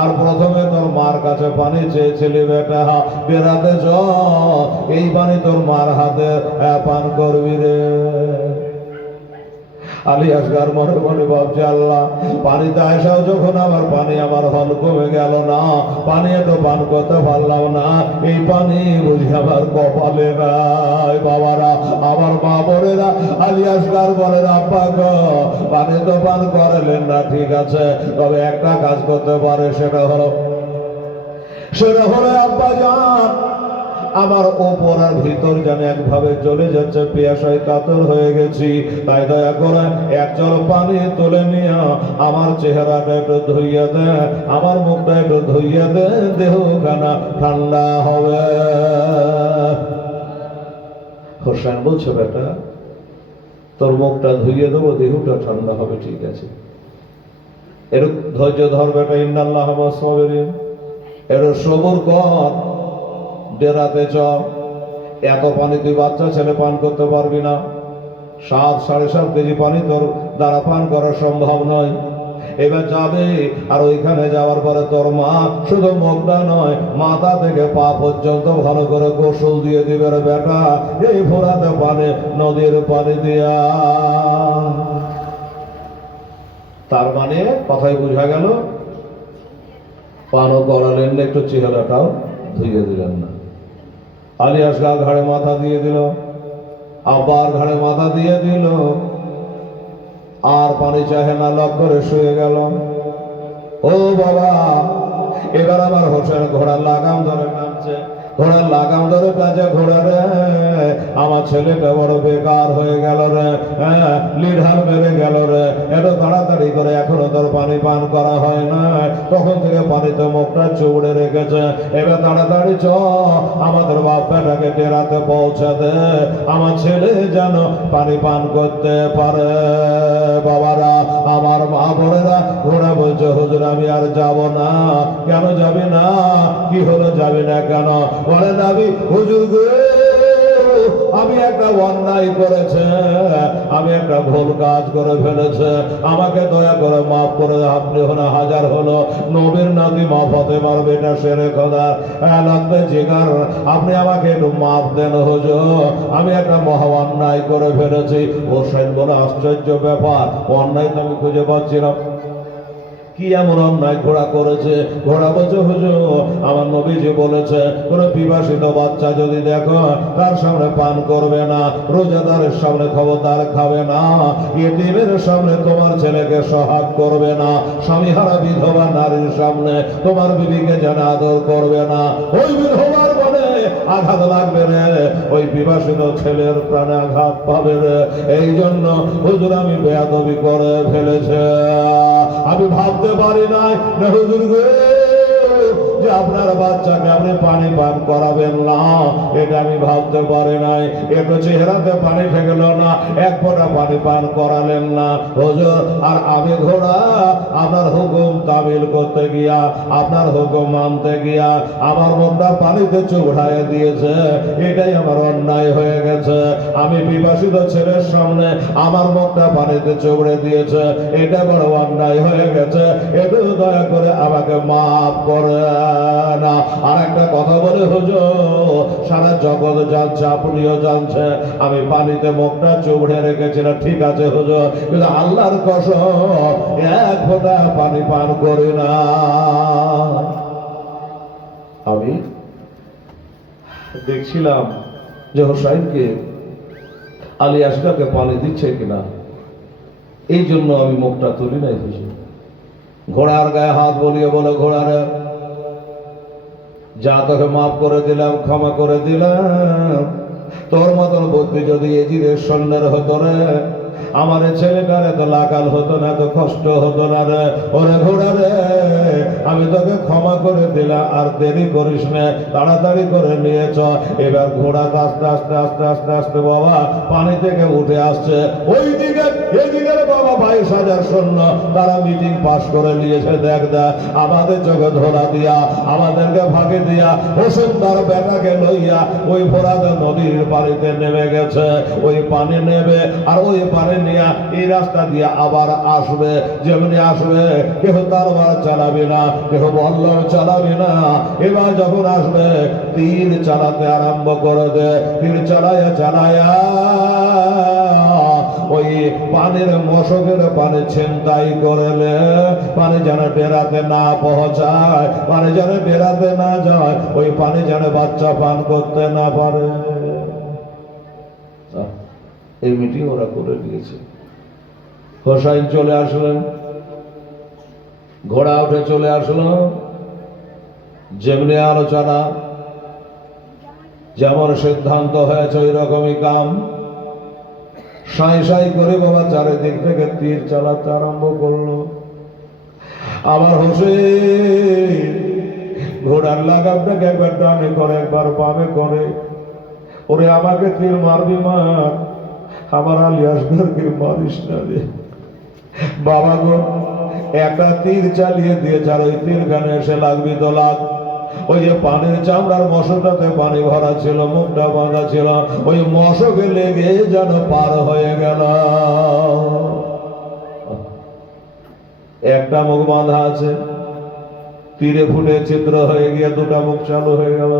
আর প্রথমে তোর মার কাছে পানি চেয়েছিলি বেটা, বেড়াতে চ, এই পানি তোর মার হাতে পান করবি রে। আলী আসগার মনে মনে ভাবছে আল্লাহ, পানিতে আসাও যখন আমার পানি আমার হল কমে গেল না, পানি এত পান করতে পারলাম না, এই পানি বুঝি আমার কপালে নাই। বাবারা, আমার মা বোনেরা, আলী আসগার বলেন আব্বা গো পানি তো পান করালেন না ঠিক আছে, তবে একটা কাজ করতে পারে, সেটা হলো আব্বা জান আমার ওপর আর ভিতর যেন একভাবে চলে যাচ্ছে, পিয়াসায় কাতর হয়ে গেছি, তাই দয়া করে এক জল পানি তুলে নিয়ে আমার চেহারাটা একটু ধুইয়া দে, আমার মুখটা একটু ধুইয়া দে, দেহখানা ঠান্ডা হবে। হোসেন বলছে বেটা তোর মুখটা ধুইয়ে দেবো, দেহটা ঠান্ডা হবে, ঠিক আছে, এরকম ধৈর্য ধর বেটা, ইন্নাল্লাহ মা'আস সাবিরিন, এর সবর কর, ডেরাতে চ। এত পানি তুই বাচ্চা ছেলে পান করতে পারবি না, 7-7.5 কেজি পানি তোর দ্বারা পান করা সম্ভব নয়। এবার যাবে, আর ওইখানে যাওয়ার পরে তোর মা শুধু মুখটা নয়, মাথা থেকে পা পর্যন্ত ভালো করে গোসল দিয়ে দিবে রে বেটা, এই ফোরাতে পানি, নদীর পানি দিয়া। তার মানে কথাই বোঝা গেল, পানও করালেন না, একটু চেহারাটাও ধুইয়ে দিলেন না। আলী আসগার ঘাড়ে মাথা দিয়ে দিল, আবার ঘাড়ে মাথা দিয়ে দিল, আর পানি চাহে না, লক করে শুয়ে গেল। ও বাবা, এবার আমার হোসেন ঘোড়ার লাগাম ধরে টানছে, ঘোড়ার লাগাম ধরে টানছে, ঘোড়া রে আমার ছেলেটা বড় বেকার হয়ে গেল রে, লিডার মেরে গেল রে, এত তাড়াতাড়ি করে এখনো তোর পানি পান করা হয় না, তখন থেকে পানিতে মুখটা চুবড়ে রেখেছে, এবার তাড়াতাড়ি চ, আমাদের বাপ্পাটাকে ডেরাতে পৌঁছে দে, আমার ছেলে যেন পানি পান করতে পারে। বাবারা, আমার মা বোনেরা, ঘোড়া বলছে হুজুর আমি আর যাব না। কেন যাবি না? কি হলো যাবি না কেন? বলে যাবি হুজুর গো, আমি একটা অন্যায় করেছে, আমি একটা ভুল কাজ করে ফেলেছে, আমাকে দয়া করে মাফ করে, আপনি হলো হাজার হলো নবীর নাতি মা ফাতেমার বেটা শেরে খোদা লাগবে জিগার, আপনি আমাকে একটু মাফ দেন হুজুর, আমি একটা মহা অন্যায় করে ফেলেছি। হোসেন বলে আশ্চর্য ব্যাপার, অন্যায় তো আমি খুঁজে পাচ্ছি না, কি এমন অন্যায় ঘোড়া করেছে? ঘোড়া বলছে হুজুর আমার নবীজি বলেছে কোন বিবাহিত বাচ্চা যদি দেখো তার সামনে পান করবে না, রোজাদারের সামনে খবরদার খাবে না, ইতিমের সামনে তোমার ছেলেকে সোহাগ করবে না, স্বামীহারা বিধবা নারীর সামনে তোমার বিবিকে যেন আদর করবে না, ওই বিধবার বলে আঘাত লাগবে রে, ওই বিবাহিত ছেলের প্রাণে আঘাত পাবে রে, এই জন্য হুজুর আমি বেয়াদবি করে ফেলেছে। আমি ভাবতে পারি নাই না হুজুর গো যে আপনার বাচ্চাকে আপনি পানি পান করাবেন না, এটা আমি ভাবতে পারি নাই, একটু চেহারাতে পানি ঠেকলো না, এক ফোঁটা পানি পান করালেন না হুজুর। আর আমি ঘোড়া আপনার হুকুম তামিল করতে গিয়া, আপনার হুকুম মানতে গিয়া আমার মনটা পানিতে চুবড়ায় দিয়েছে, এটাই আমার অন্যায় হয়ে গেছে। আমি বিবাহিত ছেলের সামনে আমার মুখটা পানিতে চুবড়ে দিয়েছে, এটা বড় অন্যায় হয়ে গেছে, একটু দয়া করে আমাকে মাফ করে না। আর একটা কথা বলে হুজুর, সারা জগৎ জানছে, আপনিও জানছে আমি পানিতে মুখটা চুবড়ে রেখেছিলাম, ঠিক আছে হুজুর, কিন্তু আল্লাহর কসম এক ফোঁটা পানি পান করি না। আমি দেখছিলাম যে হোসাইনকে আলী আসগারকে পানি দিচ্ছে কিনা, এই জন্য আমি মুখটা তুলি নাই হুজুর। ঘোড়ার গায়ে হাত বলিয়ে বলে, ঘোড়ারে যা তোকে মাফ করে দিলাম, ক্ষমা করে দিলাম, তোর মতন বুদ্ধি যদি এজিদের সন্ন্যার হতো রে, আমার ছেলেটার এত লাগাল হতো না, এত কষ্ট হতো না রে। ওরে ঘোড়া রে, আমি তোকে ক্ষমা করে দিলাম, আর দেরি করিস না, তাড়াতাড়ি করে নিয়ে চ। এবার ঘোড়া আস্তে আস্তে আস্তে আস্তে আস্তে বাবা পানি থেকে উঠে আসছে। ওইদিকে এদিকে বাবা 22,000 সৈন্য তারা মিটিং পাস করে নিয়েছে। দেখ দা আমাদের চোখে ধরা দিয়া, আমাদেরকে ভাগে দিয়া হোসেন তার বেটাকে লইয়া ওই ফোরাত নদীর পানিতে নেমে গেছে। ওই পানি নেবে আর ওই পানি নিয়ে এই রাস্তা দিয়ে আবার আসবে। যেমনি আসবে কেহ তরবার চালাবে না, কেহ বল্লম চালাবে না। এবার যখন আসবে তীর চালাতে আরম্ভ করে দে। তীর চালায়া চালায়া ওই পানির মশকের পানি ছিনতাই করলে পানি যেন বেড়াতে না পৌঁছায়, পানি যেন বেড়াতে না যায়, ওই পানি যেন বাচ্চা পান করতে না পারে। এই মিটিং ওরা করে দিয়েছে। হোসাইন চলে আসলেন, ঘোড়া উঠে চলে আসলো। যেমনি আলোচনা, যেমন সিদ্ধান্ত হয়েছে ওই রকমই কাম। সাই সাই করে বাবা চারিদিক থেকে তীর চালাতে আরম্ভ করলো। আমার হোসেন ঘোড়ার লাগামটাকে একবার ডানে করে, একবার বামে করে। ওরে আমাকে তীর মারবি মার, আমার আলী আসগরকে মারিস না রে বাবা গো। একটা তীর চালিয়ে দিয়েছে, আর ওই তীর গানে এসে লাগবি তো লাগ। ওই যে পানির চামড়ার মশকটাতে পানি ভরা ছিল, মুখটা বাঁধা ছিল, ওই মশকে লেগে যেন পার হয়ে গেল। একটা মুখ বাঁধা আছে, তীরে ফুটে ছিদ্র হয়ে গিয়ে দুটা মুখ চালু হয়ে গেল।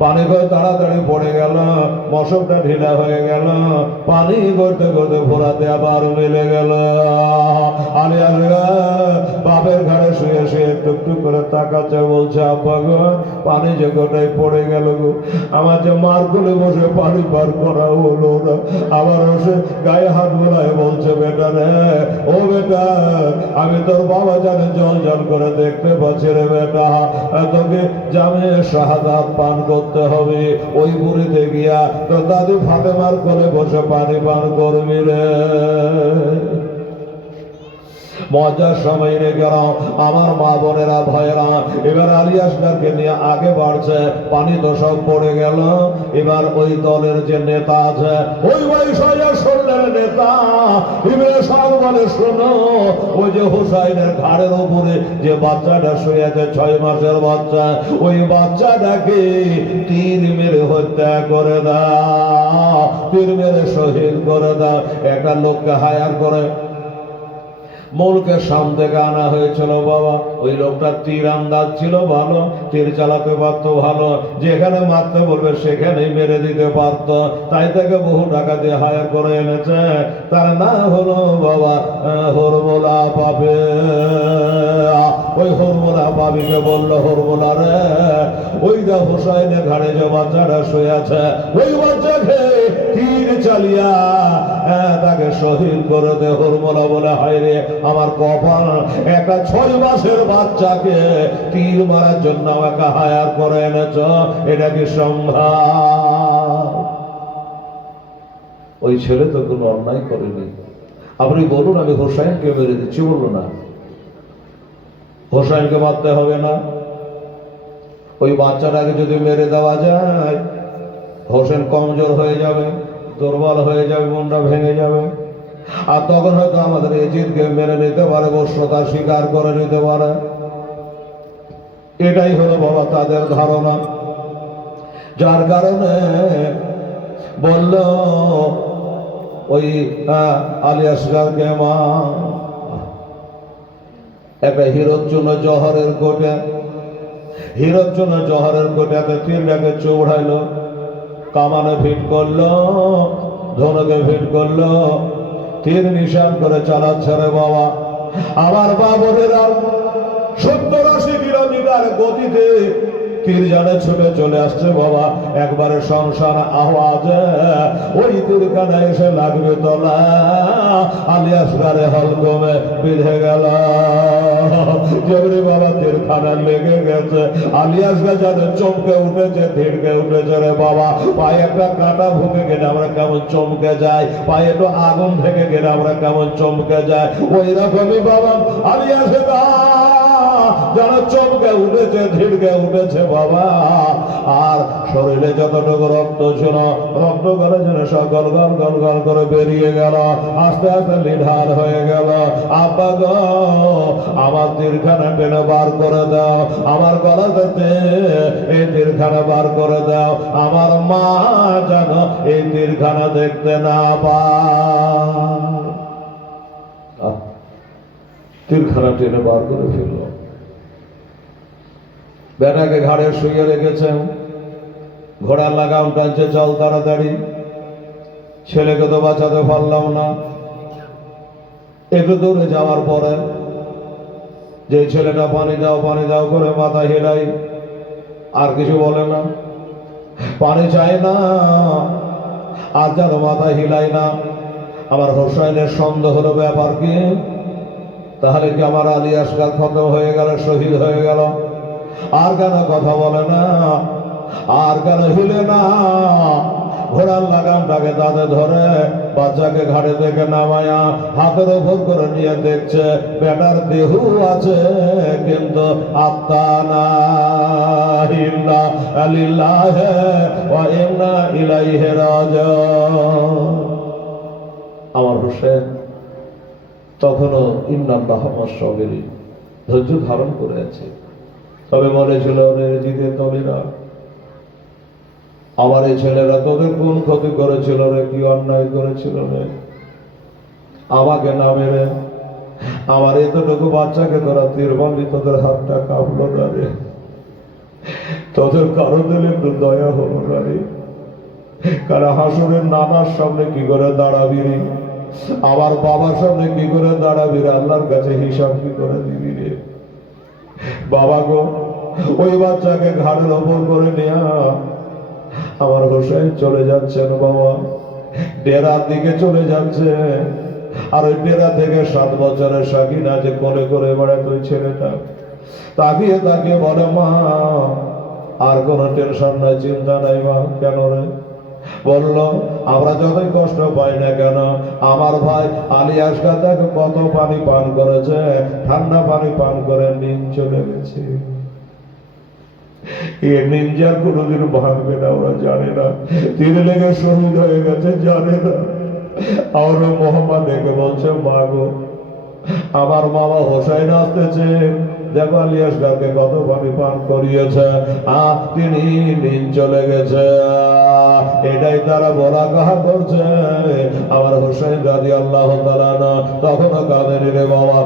পানি করে তাড়াতাড়ি পড়ে গেল, মশকটা ঢিলা হয়ে গেল। পানি করতে করতে ফোরাতে আবার মিলে গেল। আরে আরে বাপের ঘাড়ে শুয়ে শুয়ে টুকটুক করে তাকাচ্ছে, বলছে আব্বা গো পানি যে গোটাই পড়ে গেল গো, আমার যে মার কোলে বসে পানি পার করা হলো না। আবার বসে গায়ে হাত বোলায় বলছে, বেটা রে, ও বেটা, আমি তোর বাবা জানে জল জল করে দেখতে পাচ্ছি রে বেটা, তোকে জামে শাহাদাত পান করতে হবে। ওই বুড়িতে গিয়া তোর দাদি ফাতেমার কোলে বসে পানি পান করবি রে। মজার সময় রে গেল আমার মা বোনেরা ভয়েরা। এবার আলী আসগরকে নিয়ে আগে বাড়ছে, পানি তো সব পড়ে গেল। এবার ওই দলের যে নেতা আছে, ওই 22,000 সৈন্যের নেতা ইবনে সাদ বলে, শোনো, ওই যে হুসাইনের ঘাড়ের উপরে যে বাচ্চাটা শুয়ে আছে, 6 মাসের বাচ্চা, ওই বাচ্চাটাকে তীর মেরে হত্যা করে দাও, তীর মেরে শহীদ করে দাও। একটা লোককে হায়ার করে মূলকে শাম থেকে আনা হয়েছিল বাবা। ওই লোকটা তীর আন্দাজ ছিল ভালো, তীর চালাতে পারত ভালো, যেখানে মারতে বলবে সেখানেই মেরে দিতে পারত। তাই থেকে বহু টাকা দিয়ে হায়ার করে এনেছে। তার নাম হলো বাবা হরমোলা পাবে। ওই হরমোলা পাবিকে বললো, হরমোলা রে, ওই দা হুসাইনের ঘাড়ে যে বাচ্চাটা শুয়ে আছে, ওই বাচ্চাকে তীর চালিয়া তাকে শহীদ করে দে। হরমোলা বলে, হায় রে আমার কপাল, একটা 6 মাসের বাচ্চাকে তীর মারার জন্য আমাকে হায়ার করে এনেছ, এটা কি সম্ভব? ওই ছেলে তো কোনো অন্যায় করেনি। আপনি বলুন আমি হোসাইনকে মেরে দিচ্ছি, বললো না হোসাইনকে মারতে হবে না। ওই বাচ্চাটাকে যদি মেরে দেওয়া যায়, হোসেন কমজোর হয়ে যাবে, দুর্বল হয়ে যাবে, মনটা ভেঙে যাবে। আর তখন হয়তো আমাদের এজিদকে মেরে নিতে পারে, বশ্যতা স্বীকার করে নিতে পারে। এটাই হলো বাবা তাদের ধারণা। যার কারণে বলল ওই আলী আসগরকে মা একটা হিরোজ্জুন জহরের কোটে, হিরোজ্জুন জহরের কোটাতে তীরটাকে চৌড়াইলো, কামানে ফিট করলো, ধনুকে ফিট করলো, তীর নিশান করে চালাচ্ছে রে বাবা। আমার বাবরেরা 70-80 কিলোমিটার গতিতে তীর জানে ছুটে চলে আসছে বাবা, একবারে সংসার আওয়াজে ওই তীরখানা এসে লাগবে তলা, আলী আসগারে হলকমে বিঁধে গেল। যেমনি বাবা তীরখানা লেগে গেছে, আলী আসগার জানে চমকে উঠেছে, ধীরকে উঠেছে রে বাবা। পায়ে একটা কাঁটা ঢুকে গেলে আমরা কেমন চমকে যাই, পায়ে একটু আগুন থেকে গেলে আমরা কেমন চমকে যাই, ওই রকমই বাবা আলী আসগার যেন চমকে উঠেছে, ধীরকে উঠেছে বাবা। আর শরীরে যতটুকু রক্ত ছিল, রক্ত করে যেন সকল গল গল গল করে বেরিয়ে গেল, আস্তে আস্তে লিঢার হয়ে গেল। আব্বা গো, আমার তীরখানা টেনে বার করে দাও, আমার গলাতে এই তীরখানা বার করে দাও, আমার মা যেন এই তীরখানা দেখতে না পায়। তীরখানা টেনে বার করে ফেলল। বেটাকে ঘাড়ে শুয়ে রেখেছেন, ঘোড়ার লাগাম টানছে, চল তাড়াতাড়ি। ছেলেকে তো বাঁচাতে পারলাম না। একটু দূরে যাওয়ার পরে যে ছেলেটা পানি দাও করে মাথা হেলাই, আর কিছু বলে না, পানি চাই না, আর যেন মাথা হিলাই না। আমার হোসাইনের সন্দেহ হলো ব্যাপার কি, তাহলে কি আমার আলী আসগার খতম হয়ে গেল, শহীদ হয়ে গেল? আর কেন কথা বলে না, আর কেন হিলে না? ঘোড়ার লাগামটাকে তাতে ধরে বাচ্চাকে ঘাড়ে থেকে নামায়া হাতের ওপর করে নিয়ে দেখছে বেটার দেহ আছে কিন্তু আত্মা নাই। ইন্না লিল্লাহি ওয়া ইন্না ইলাইহি রাজিউন। আমার হোসেন তখনও ইন্নাল্লাহা মা'আস সাবিরিন, ধৈর্য ধারণ করে আছে। তবে বলেছিল, রে জিদের তলিরা, আমার এই ছেলেরা তোদের কোন ক্ষতি করেছিল রে, কি অন্যায় করেছিল রে, আমাকে না মেরে আমার এতটুকু বাচ্চাকে তোরা তীর মারলি, তোদের হাতটা কাঁপলো না রে, তোদের কারো দিলে একটু দয়া হলো না রে? কারণ হাসুরের নানার সামনে কি করে দাঁড়াবি রে, আমার বাবার সামনে কি করে দাঁড়াবি রে, আল্লাহর কাছে হিসাব কি করে দিবি রে? বাবা গো, ওই বাচ্চাকে ঘাড়ের ওপর করে নিয়া আমার হোসেন চলে যাচ্ছেন বাবা, ডেরার দিকে চলে যাচ্ছে। আর ওই ডেরা থেকে 7 বছরের সাকিনা যে কোলে করে বেড়াত ওই ছেলেটা তাকিয়ে তাকিয়ে বলে, মা আর কোনো টেনশন নাই, চিন্তা নাই মা। কেন রে? বললো, আমরা যতই কষ্ট পাই না কেন, আমার ভাই আলী আসগার দেখো কত পানি পান করেছে, ঠান্ডা পানি পান করে নিন চলে গেছে। এ নিনজার কোনোদিন ভাঙবে না, ওরা জানে না তীর লেগে শহীদ হয়ে গেছে, জানে না। আর মোহাম্মদ ডেকে বলছে, মা গো, আমার মামা হোসাইন আসতেছে, দেখো আলী আসগারকে কত পানি পান করিয়েছে, তিনি নিন চলে গেছে। এটাই তারা বলা কাহা করছে। আমার হোসাইন রাদিয়াল্লাহু তাআলা তখনও কাঁদেনি রে বাবা।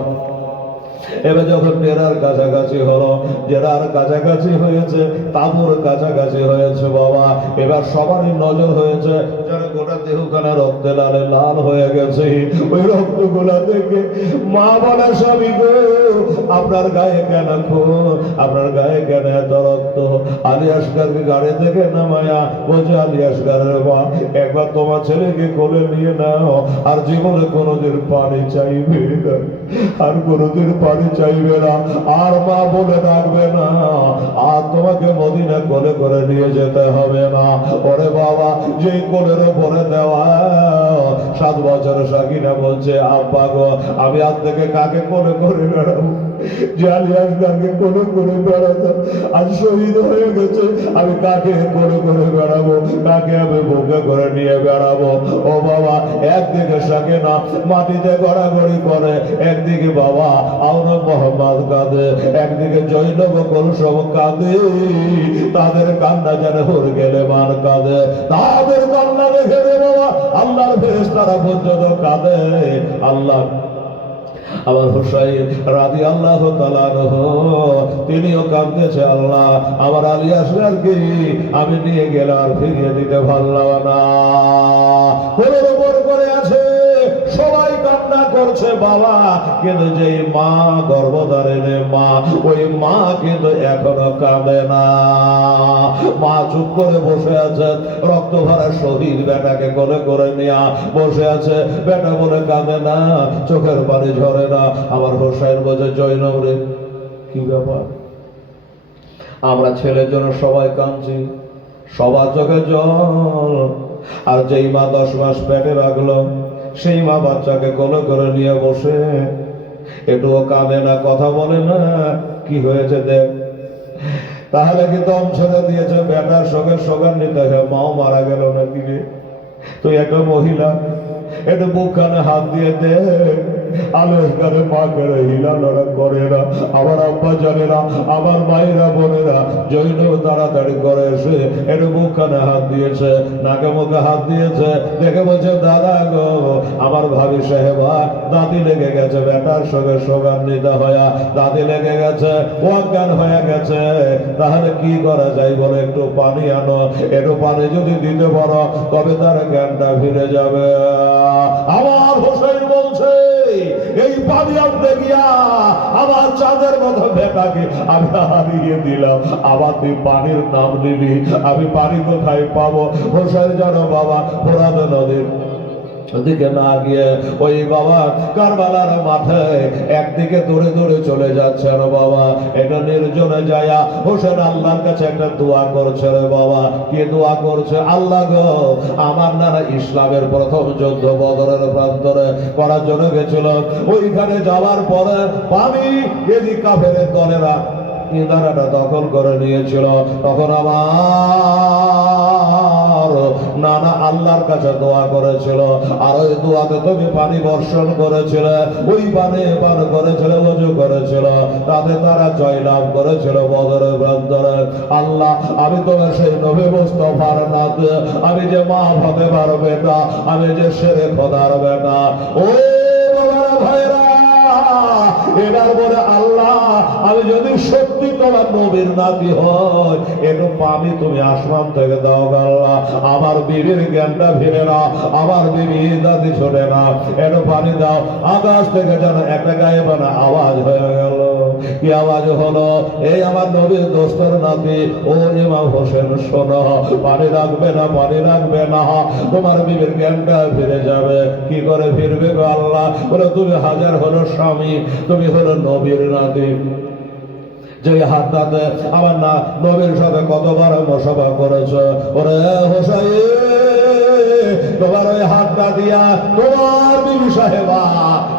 এবার যখন ডেরার কাছাকাছি হলো, ডেরার কাছাকাছি হয়েছে, তাঁবুর কাছাকাছি হয়েছে বাবা, এবার সবারই নজর হয়েছে যেন গোটা দেহখানা রক্তে লালে লাল হয়ে গেছে। ওই রক্তগুলা দেখে মা বলে, স্বামী গো, আপনার গায়ে কেন খুন, আপনার গায়ে কেন এত রক্ত? আলী আসগারকে গাড়ি থেকে নামায়া বলছে, আলী আসগারের মা, একবার তোমার ছেলেকে কোলে নিয়ে নাও, আর জীবনে কোনোদিন পানি চাইবে না, আর কোনোদিন পানি চাইবে না, আর মা বলে ডাকবে না, আর তোমাকে মদিনা কোলে করে নিয়ে যেতে হবে না। ওরে বাবা, যে কোলের পরে দেওয়া 7 বছরের সাকিনা বলছে, আব্বা গো, আমি আজ থেকে কাকে কোলে করে বেড়াবো? যে আলী আসগারকে কোলে করে বেড়াতাম, আজ শহীদ হয়ে গেছে, আমি কাকে কোলে করে বেড়াবো, কাকে আমি বুকে করে নিয়ে বেড়াবো? ও বাবা, একদিকে সাকিনা মাটিতে গড়াগড়ি করে, একদিকে বাবা আওনা মোহাম্মদ কাঁদে, একদিকে জৈনব কুলসুম কাঁদে, তাদের কান্না যেন হুর গেলে মান কাঁদে, তাদের কান্না দেখে রে বাবা আল্লাহর ফেরেশতারা পর্যন্ত কাঁদে। আল্লাহ আমার হুসাইন রাদিয়াল্লাহু তাআলা তিনিও কাঁদতেছে, আল্লাহ আমার আলী আসগারকে আমি নিয়ে গেলে আর ফিরিয়ে দিতে পারলাম না। কোলের উপর করে আছে, সবাই কান্না করছে বাবা, কিন্তু যেই মা গর্ভধারিণী মা, ওই মা কিন্তু এখনো কাঁদে না। মা চুপ করে বসে আছে, রক্ত ভরা শহীদ বেটাকে কোলে করে নিয়ে বসে আছে। বেটা বলে কাঁদে না, চোখের পানি ঝরে না। আমার হোসেন বলছে, জৈনব রে, কি ব্যাপার? আমরা ছেলের জন্য সবাই কাঁদছি, সবার চোখে জল। আর যেই মা 10 মাস পেটে রাখলো, সেই মা বাচ্চাকে কোলে করে নিয়ে বসে একটুও কাঁদে না, কথা বলে না। কি হয়েছে দেখ। তাহলে কি দম ছেড়ে দিয়েছে? বেটার সঙ্গে সোগান নিতে হয়, মাও মারা গেল নাকি রে? তুই একটা মহিলা, একটু বুকখানে হাত দিয়ে দে। আলোর কানে মা করে হিলা লড়া করে না, আমার আব্বা জানে না, আমার মায়েরা বোনেরা। জৈন তাড়াতাড়ি করে এসে একটু বুকখানে হাত দিয়েছে, নাকে মুখে হাত দিয়েছে, দেখে বলছে, দাদা গো, আমার ভাবি সাহেবা দাঁতি লেগে গেছে, বেটার সঙ্গে সোগান নিতে হয়া দাঁতি লেগে গেছে, অজ্ঞান হয়ে গেছে। তাহলে কি করা যায় বলে? একটু পানি আনো, একটু পানি যদি দিতে পারো তবে তার জ্ঞানটা ফিরে যাবে। আমার হোসেন বলছে, এই পানি আনতে গিয়া আমার চাঁদের মতো বেটাকে আমি হারিয়ে দিলাম, আবার তুই পানির নাম নিলি, আমি পানি কোথায় পাবো? হোসেন জানো বাবা, ফোরাত নদীর ওদিকে না গিয়ে ওই বাবা কারবালার মাথায় একদিকে দৌড়ে দৌড়ে চলে যাচ্ছে। রে বাবা, এটা নির্জনে যায়া হোসেন আল্লাহর কাছে একটা দোয়া করছে। রে বাবা, কি দোয়া করছে? আল্লাহ গো, আমার নানা ইসলামের প্রথম যুদ্ধ বদরের প্রান্তরে করার জন্য গেছিল। ওইখানে যাওয়ার পরে পানি এদিক কাফের দলেরা ইনারাটা দখল করে নিয়েছিল। তখন আমার নানা আল্লাহর কাছে দোয়া করেছিল, আর ওই দোয়াতে তুমি পানি বর্ষণ করেছিলে, ওই পানি পান করেছিল, ওযু করেছিল, তাতে তারা জয়লাভ করেছিল বদরের প্রান্তরে। আল্লাহ, আমি তোমার সেই নবী মুস্তাফার নাত, আমি যে মা ফাতেমার বেটা, আমি যে শেরে খোদার বেটা। ও বাবারা ভাইরা, এবার বলে, আল্লাহ, আমি যদি সত্যি তোমার নবীর নাতি হয়, একটু পানি তুমি আসমান থেকে দাও। আল্লাহ, আমার বিবির জ্ঞানটা ফিরে না, আমার বিবি দাদি ছোটে না, একটু পানি দাও। আকাশ থেকে যেন একটা গায়েবানা আওয়াজ হয়ে গেল। কি আওয়াজ হলো? এই আমার নবীর দোস্তর নাতি, ও ইমাম হোসেন, শোনো, পানি রাখবে না, পানি রাখবে না, তোমার বিবির জ্ঞানটা ফিরে যাবে। কি করে ফিরবে গো আল্লাহ? বলে, তুমি হাজার হলো স্বামী, তুমি হলো নবীর নাতি। যে হাতটাতে আমার না নবীর সাথে কতবার মোসাফা করেছ, ওরে হোসাই, তোমার ওই হাতটা দিয়া তোমার বিবি সাহেবা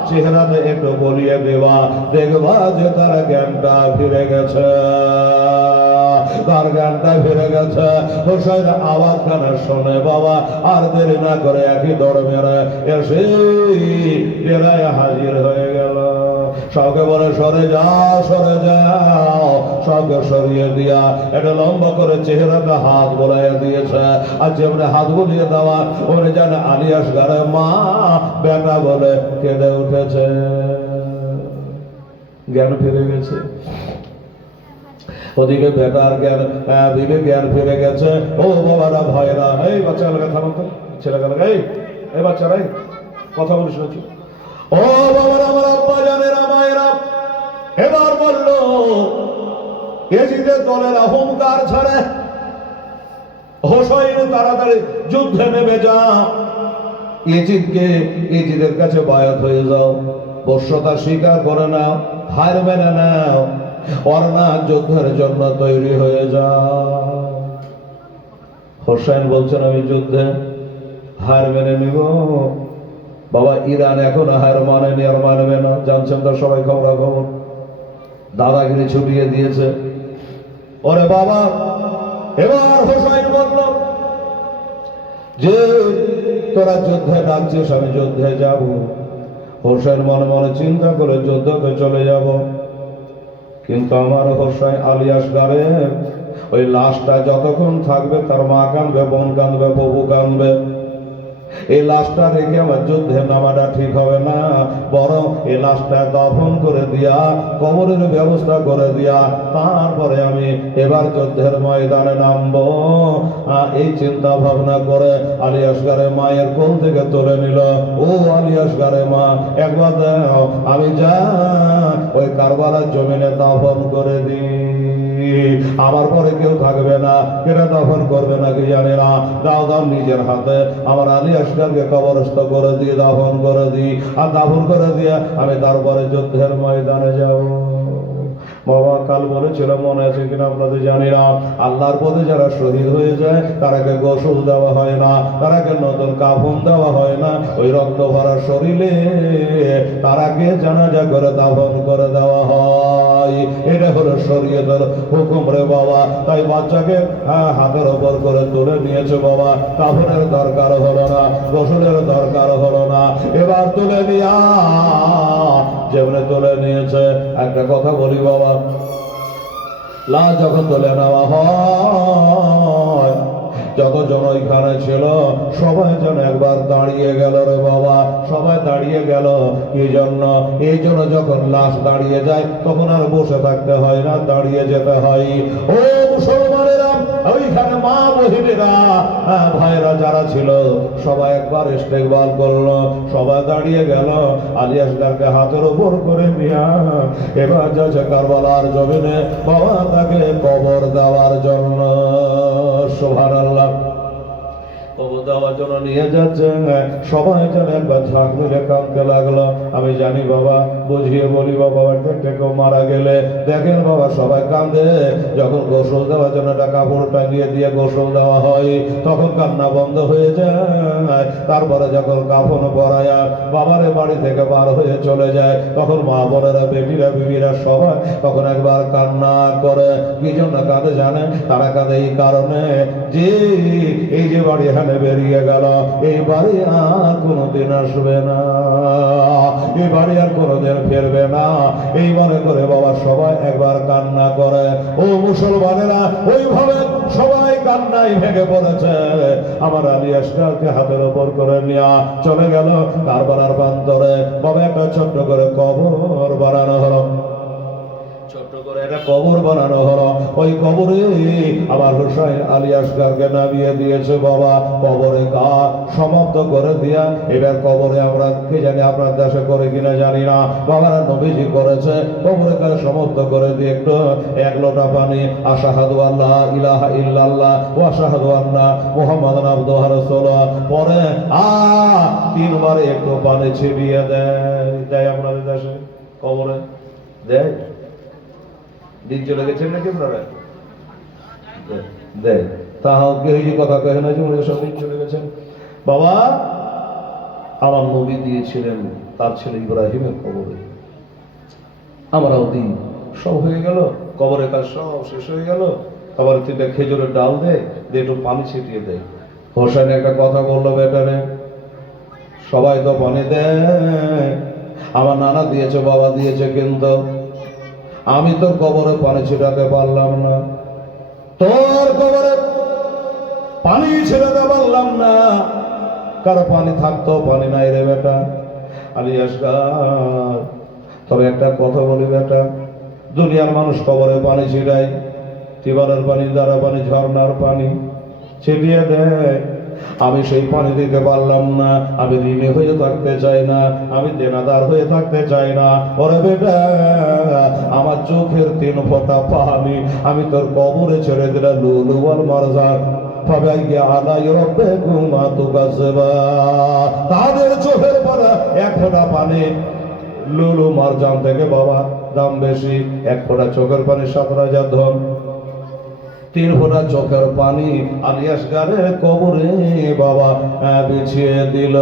চেহারাতে একটু বলিয়ে দেবা, দেখবা যে তার জ্ঞানটা ফিরে গেছে, তার জ্ঞানটা ফিরে গেছে। হোসেন আওয়াজ খানা শোনে বাবা, আর দেরি না করে একই দৌড় মেরে এসে ডেরায় হাজির হয়ে গেল। সবকে বলে, সরে যাও, সরে যাও। সবকে সরিয়ে দিয়া এটা লম্বা করে চেহারাটা হাত বোলাইয়া দিয়েছে। আর যেমনি হাত বুলিয়ে দেওয়া, ওরে জানে আলিয়াস গারে মা বেটা বলে কেঁদে উঠেছে, জ্ঞান ফিরে গেছে। ওদিকে বেটার জ্ঞান, বিবে জ্ঞান ফিরে গেছে। ও বাবারা ভাইরা, এই বাচ্চা এলাকা থামো তো, ছেলে এলাকা, এই বাচ্চারা কথা বলিস নাকি? ও বাবারা, আমার আব্বা জানেরা, মায়েরা, এবার বলল, এজিদের দলের হুঙ্কার ছাড়ে, হোসেন তাড়াতাড়ি যুদ্ধে নেমে যা, এজিদের কাছে বায়াত হয়ে যাও, বশ্যতা স্বীকার করে নাও, হার মেনে নাও, অর্ণা যুদ্ধের জন্য তৈরি হয়ে যাও। হোসেন বলছেন, আমি যুদ্ধে হার মেনে নিব। বাবা, ইরান এখন হার মানেনি, আর মানবে না, জানছেন তো সবাই, খবরাখবর, দাদাগিরি ছুটিয়ে দিয়েছে। ওরে বাবা, এবার হোসেন বলল যে তোরা যুদ্ধে ডাকছিস, আমি যুদ্ধে যাব। হোসেন মনে মনে চিন্তা করে যুদ্ধতে চলে যাব, কিন্তু আমার হোসেন আলিয়াস গারের ওই লাশটা যতক্ষণ থাকবে তার মা কাঁদবে, বোন কাঁদবে, বউ কাঁদবে। এই লাশটা রেখে আমার যুদ্ধে নামাটা ঠিক হবে না, বরং এই লাশটা দফন করে দিয়া কবরের ব্যবস্থা করে দিয়া তারপরে আমি এবার যুদ্ধের ময়দানে নামবো। এই চিন্তা ভাবনা করে আলী আসগারের মায়ের কোল থেকে তুলে নিল। ও আলী আসগারের মা, একবার দাও, আমি যা ওই কারবালার জমিনে দাফন করে দিই, আমার পরে কেউ থাকবে না, কেটা দাফন করবে না কি জানি না। দাও দাও, নিজের হাতে আমার আলী আসগারকে কবরস্থ করে দিয়ে দাফন করে দিই, আর দাফন করে দিয়ে আমি তারপরে যুদ্ধের ময়দানে যাব। বাবা কাল বলেছিল, মনে আছে কিনা আপনাদের জানি না, আল্লাহর পথে যারা শহীদ হয়ে যায় তারাকে গোসল দেওয়া হয় না, তারাকে নতুন কাফন দেওয়া হয় না, ওই রক্ত ভরা শরীরে তারাকে জানাজা করে দাফন করে দেওয়া হয়। এটা হলো শরীয়তের হুকুম রে বাবা। তাই বাচ্চাকে হাতের ওপর করে তুলে নিয়েছে বাবা, কাফনের দরকার হলো না, গোসলের দরকার হলো না। এবার তুলে নিয়া যেমনি তুলে নিয়েছে, একটা কথা বলি বাবা, লাশ যখন তুলে নেওয়া হয়, যতজন ওইখানে ছিল সবাই যেন একবার দাঁড়িয়ে গেল রে বাবা, সবাই দাঁড়িয়ে গেল। কি জন্য? এই জন্য যখন লাশ দাঁড়িয়ে যায় তখন আর বসে থাকতে হয় না, দাঁড়িয়ে যেতে হয়। ও মুসলমানেরা, ওইখানে মা বহিনেরা ভাইরা যারা ছিল সবাই একবার ইস্তেকবাল করলো, সবাই দাঁড়িয়ে গেল। আলী আসগারকে হাতের উপর করে নিয়া এবার যাচ্ছে কারবালার জমিনে বাবা তাকে কবর দেওয়ার জন্য। সুবহানাল্লাহ, কবর দেওয়ার জন্য নিয়ে যাচ্ছেন। সবাই যেন একবার ঝাঁক মিলে কাঁদতে লাগলো। আমি জানি বাবা, বুঝিয়ে বলি বাবা, কেউ মারা গেলে দেখেন বাবা সবাই কাঁদে। যখন গোসল দেওয়ার জন্য একটা কাপড় টাঙিয়ে দিয়ে গোসল দেওয়া হয় তখন কান্না বন্ধ হয়ে যায়। তারপরে যখন কাফন পরায়া বাবারে বাড়ি থেকে বার হয়ে চলে যায় তখন মা বোনেরা, বেটিরা, বিবিরা সবাই তখন একবার কান্না করে। কি জন্য কাঁদে জানেন? তারা কাঁদে এই কারণে যে এই যে বাড়ি বেরিয়ে গেল, এই বাড়ি আর কোনোদিন আসবে না, এই বাড়ি আর কোনোদিন ফিরবে না। এই মনে করে বাবা সবাই একবার কান্না করে। ও মুসলমানেরা, ওইভাবে সবাই কান্নায় ভেঙে পড়েছে। আমার আলী আসগারকে হাতের ওপর করে নিয়ে চলে গেল কারবালার প্রান্তরে। বাবা একটা ছোট্ট করে কবর বানানো হলো, ছোট্ট করে একটা কবর বানানো হলো। ওই কবরে আবার হুসাইন আলী আসগারকে নামিয়ে দিয়েছে বাবা। কবরে কাজ সমাপ্ত করে দিয়া এবার কবরে আমরা কে জানি আপনার দেশে করে কিনা জানি না, বাবারা নবীজি করেছে। কবরে কাজ সমাপ্ত করে দিয়ে একটু এক লোটা পানি, আশহাদু আল্লাহ ইলাহা ইল্লাল্লাহ ওয়া আশহাদু আন্না মুহাম্মাদান আবদুহু ওয়া রাসূলুহু পরে তিনবার একটু পানি ছিটিয়ে দেয় আপনাদের দেশে কবরে দেয়। দিন চলে গেছেন নাকি আপনারা? দেয়। তাহাও কেউ যে কথা কহে না যে উনি সব দিন চলে গেছেন। বাবা আমার নবী দিয়েছিলেন তার ছেলে ইব্রাহিমের কবরে, আমরাও দিই। সব হয়ে গেল, কবরের কাজ সব শেষ হয়ে গেল। আবার তিনটা খেজুরের ডাল দেয়, দিয়ে একটু পানি ছিটিয়ে দেয়। হোসেন একটা কথা বললো, বেটারে সবাই তো পানি দেয়, আমার নানা দিয়েছে, বাবা দিয়েছে, কিন্তু আমি তোর কবরে পানি ছিটাতে পারলাম না, তোর কবরে পানি ছিটাতে পারলাম না। কারো পানি থাকতো, পানি নাই রে বেটা। আলী আসগার, তবে একটা কথা বলি বেটা, দুনিয়ার মানুষ কবরে পানি ছিটায়, টিউবওয়েলের পানি, দ্বারা পানি, ঝর্ণার পানি ছিটিয়ে দেয়। আমি সেই পানি দিতে পারলাম না। আমি ঋণী হয়ে থাকতে চাই না, আমি দেনাদার হয়ে থাকতে চাই না। ওরে বেটা, আমার চোখের 3 ফোঁটা পানি আমি তোর কবরে ছেড়ে দিলাম। লুলু ওয়াল মারজান তাদের চোখের পরে 1 ফোঁটা পানি লুলু মারজান থেকে বাবা দাম বেশি। 1 ফোঁটা চোখের পানি 17,000 ধন। 3 ফোঁটা চোখের পানি আলী আসগারের কবরে বাবা বিছিয়ে দিল।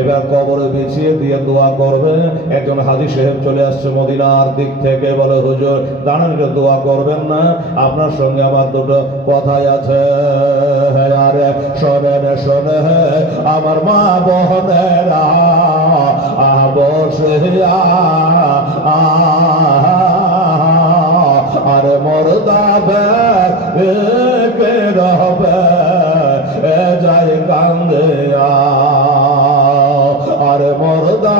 এবার কবরে বিছিয়ে দিয়ে দোয়া করবে। একজন হাজী সাহেব চলে আসছে মদিনার দিক থেকে, বলে হুজুর দাঁড়ান, দোয়া করবেন না, আপনার সঙ্গে আমার দুটো কথাই আছে। আরে শোনেন শোনে আমার মা বোনেরা বসে আরে মরদা কে রবে যাই কান্দে আরে মরদা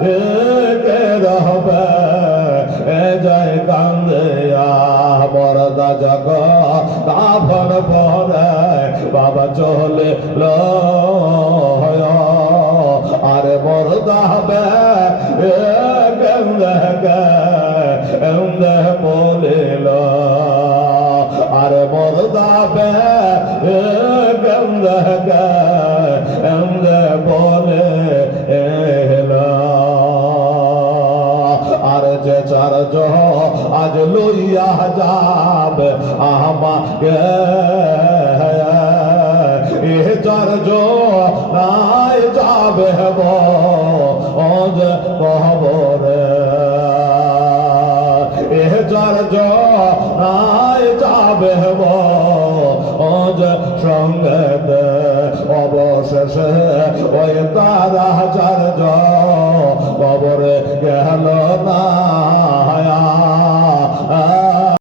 কে রহবে এ যায় কান্দে মরদা জগ কাফন পরে বাবা চলে আরে মরদা বে কেন্দে বলিল আরে মরদা বে কেন্দে বলে আর যে চার্জ আজ লইয়া যাবে আমাকে এ চার্জ নাই যাবে কবরে এ চার্জ নাই যাবে সঙ্গেতে অবশেষে ওই তারা চার্জ কবরে গেল না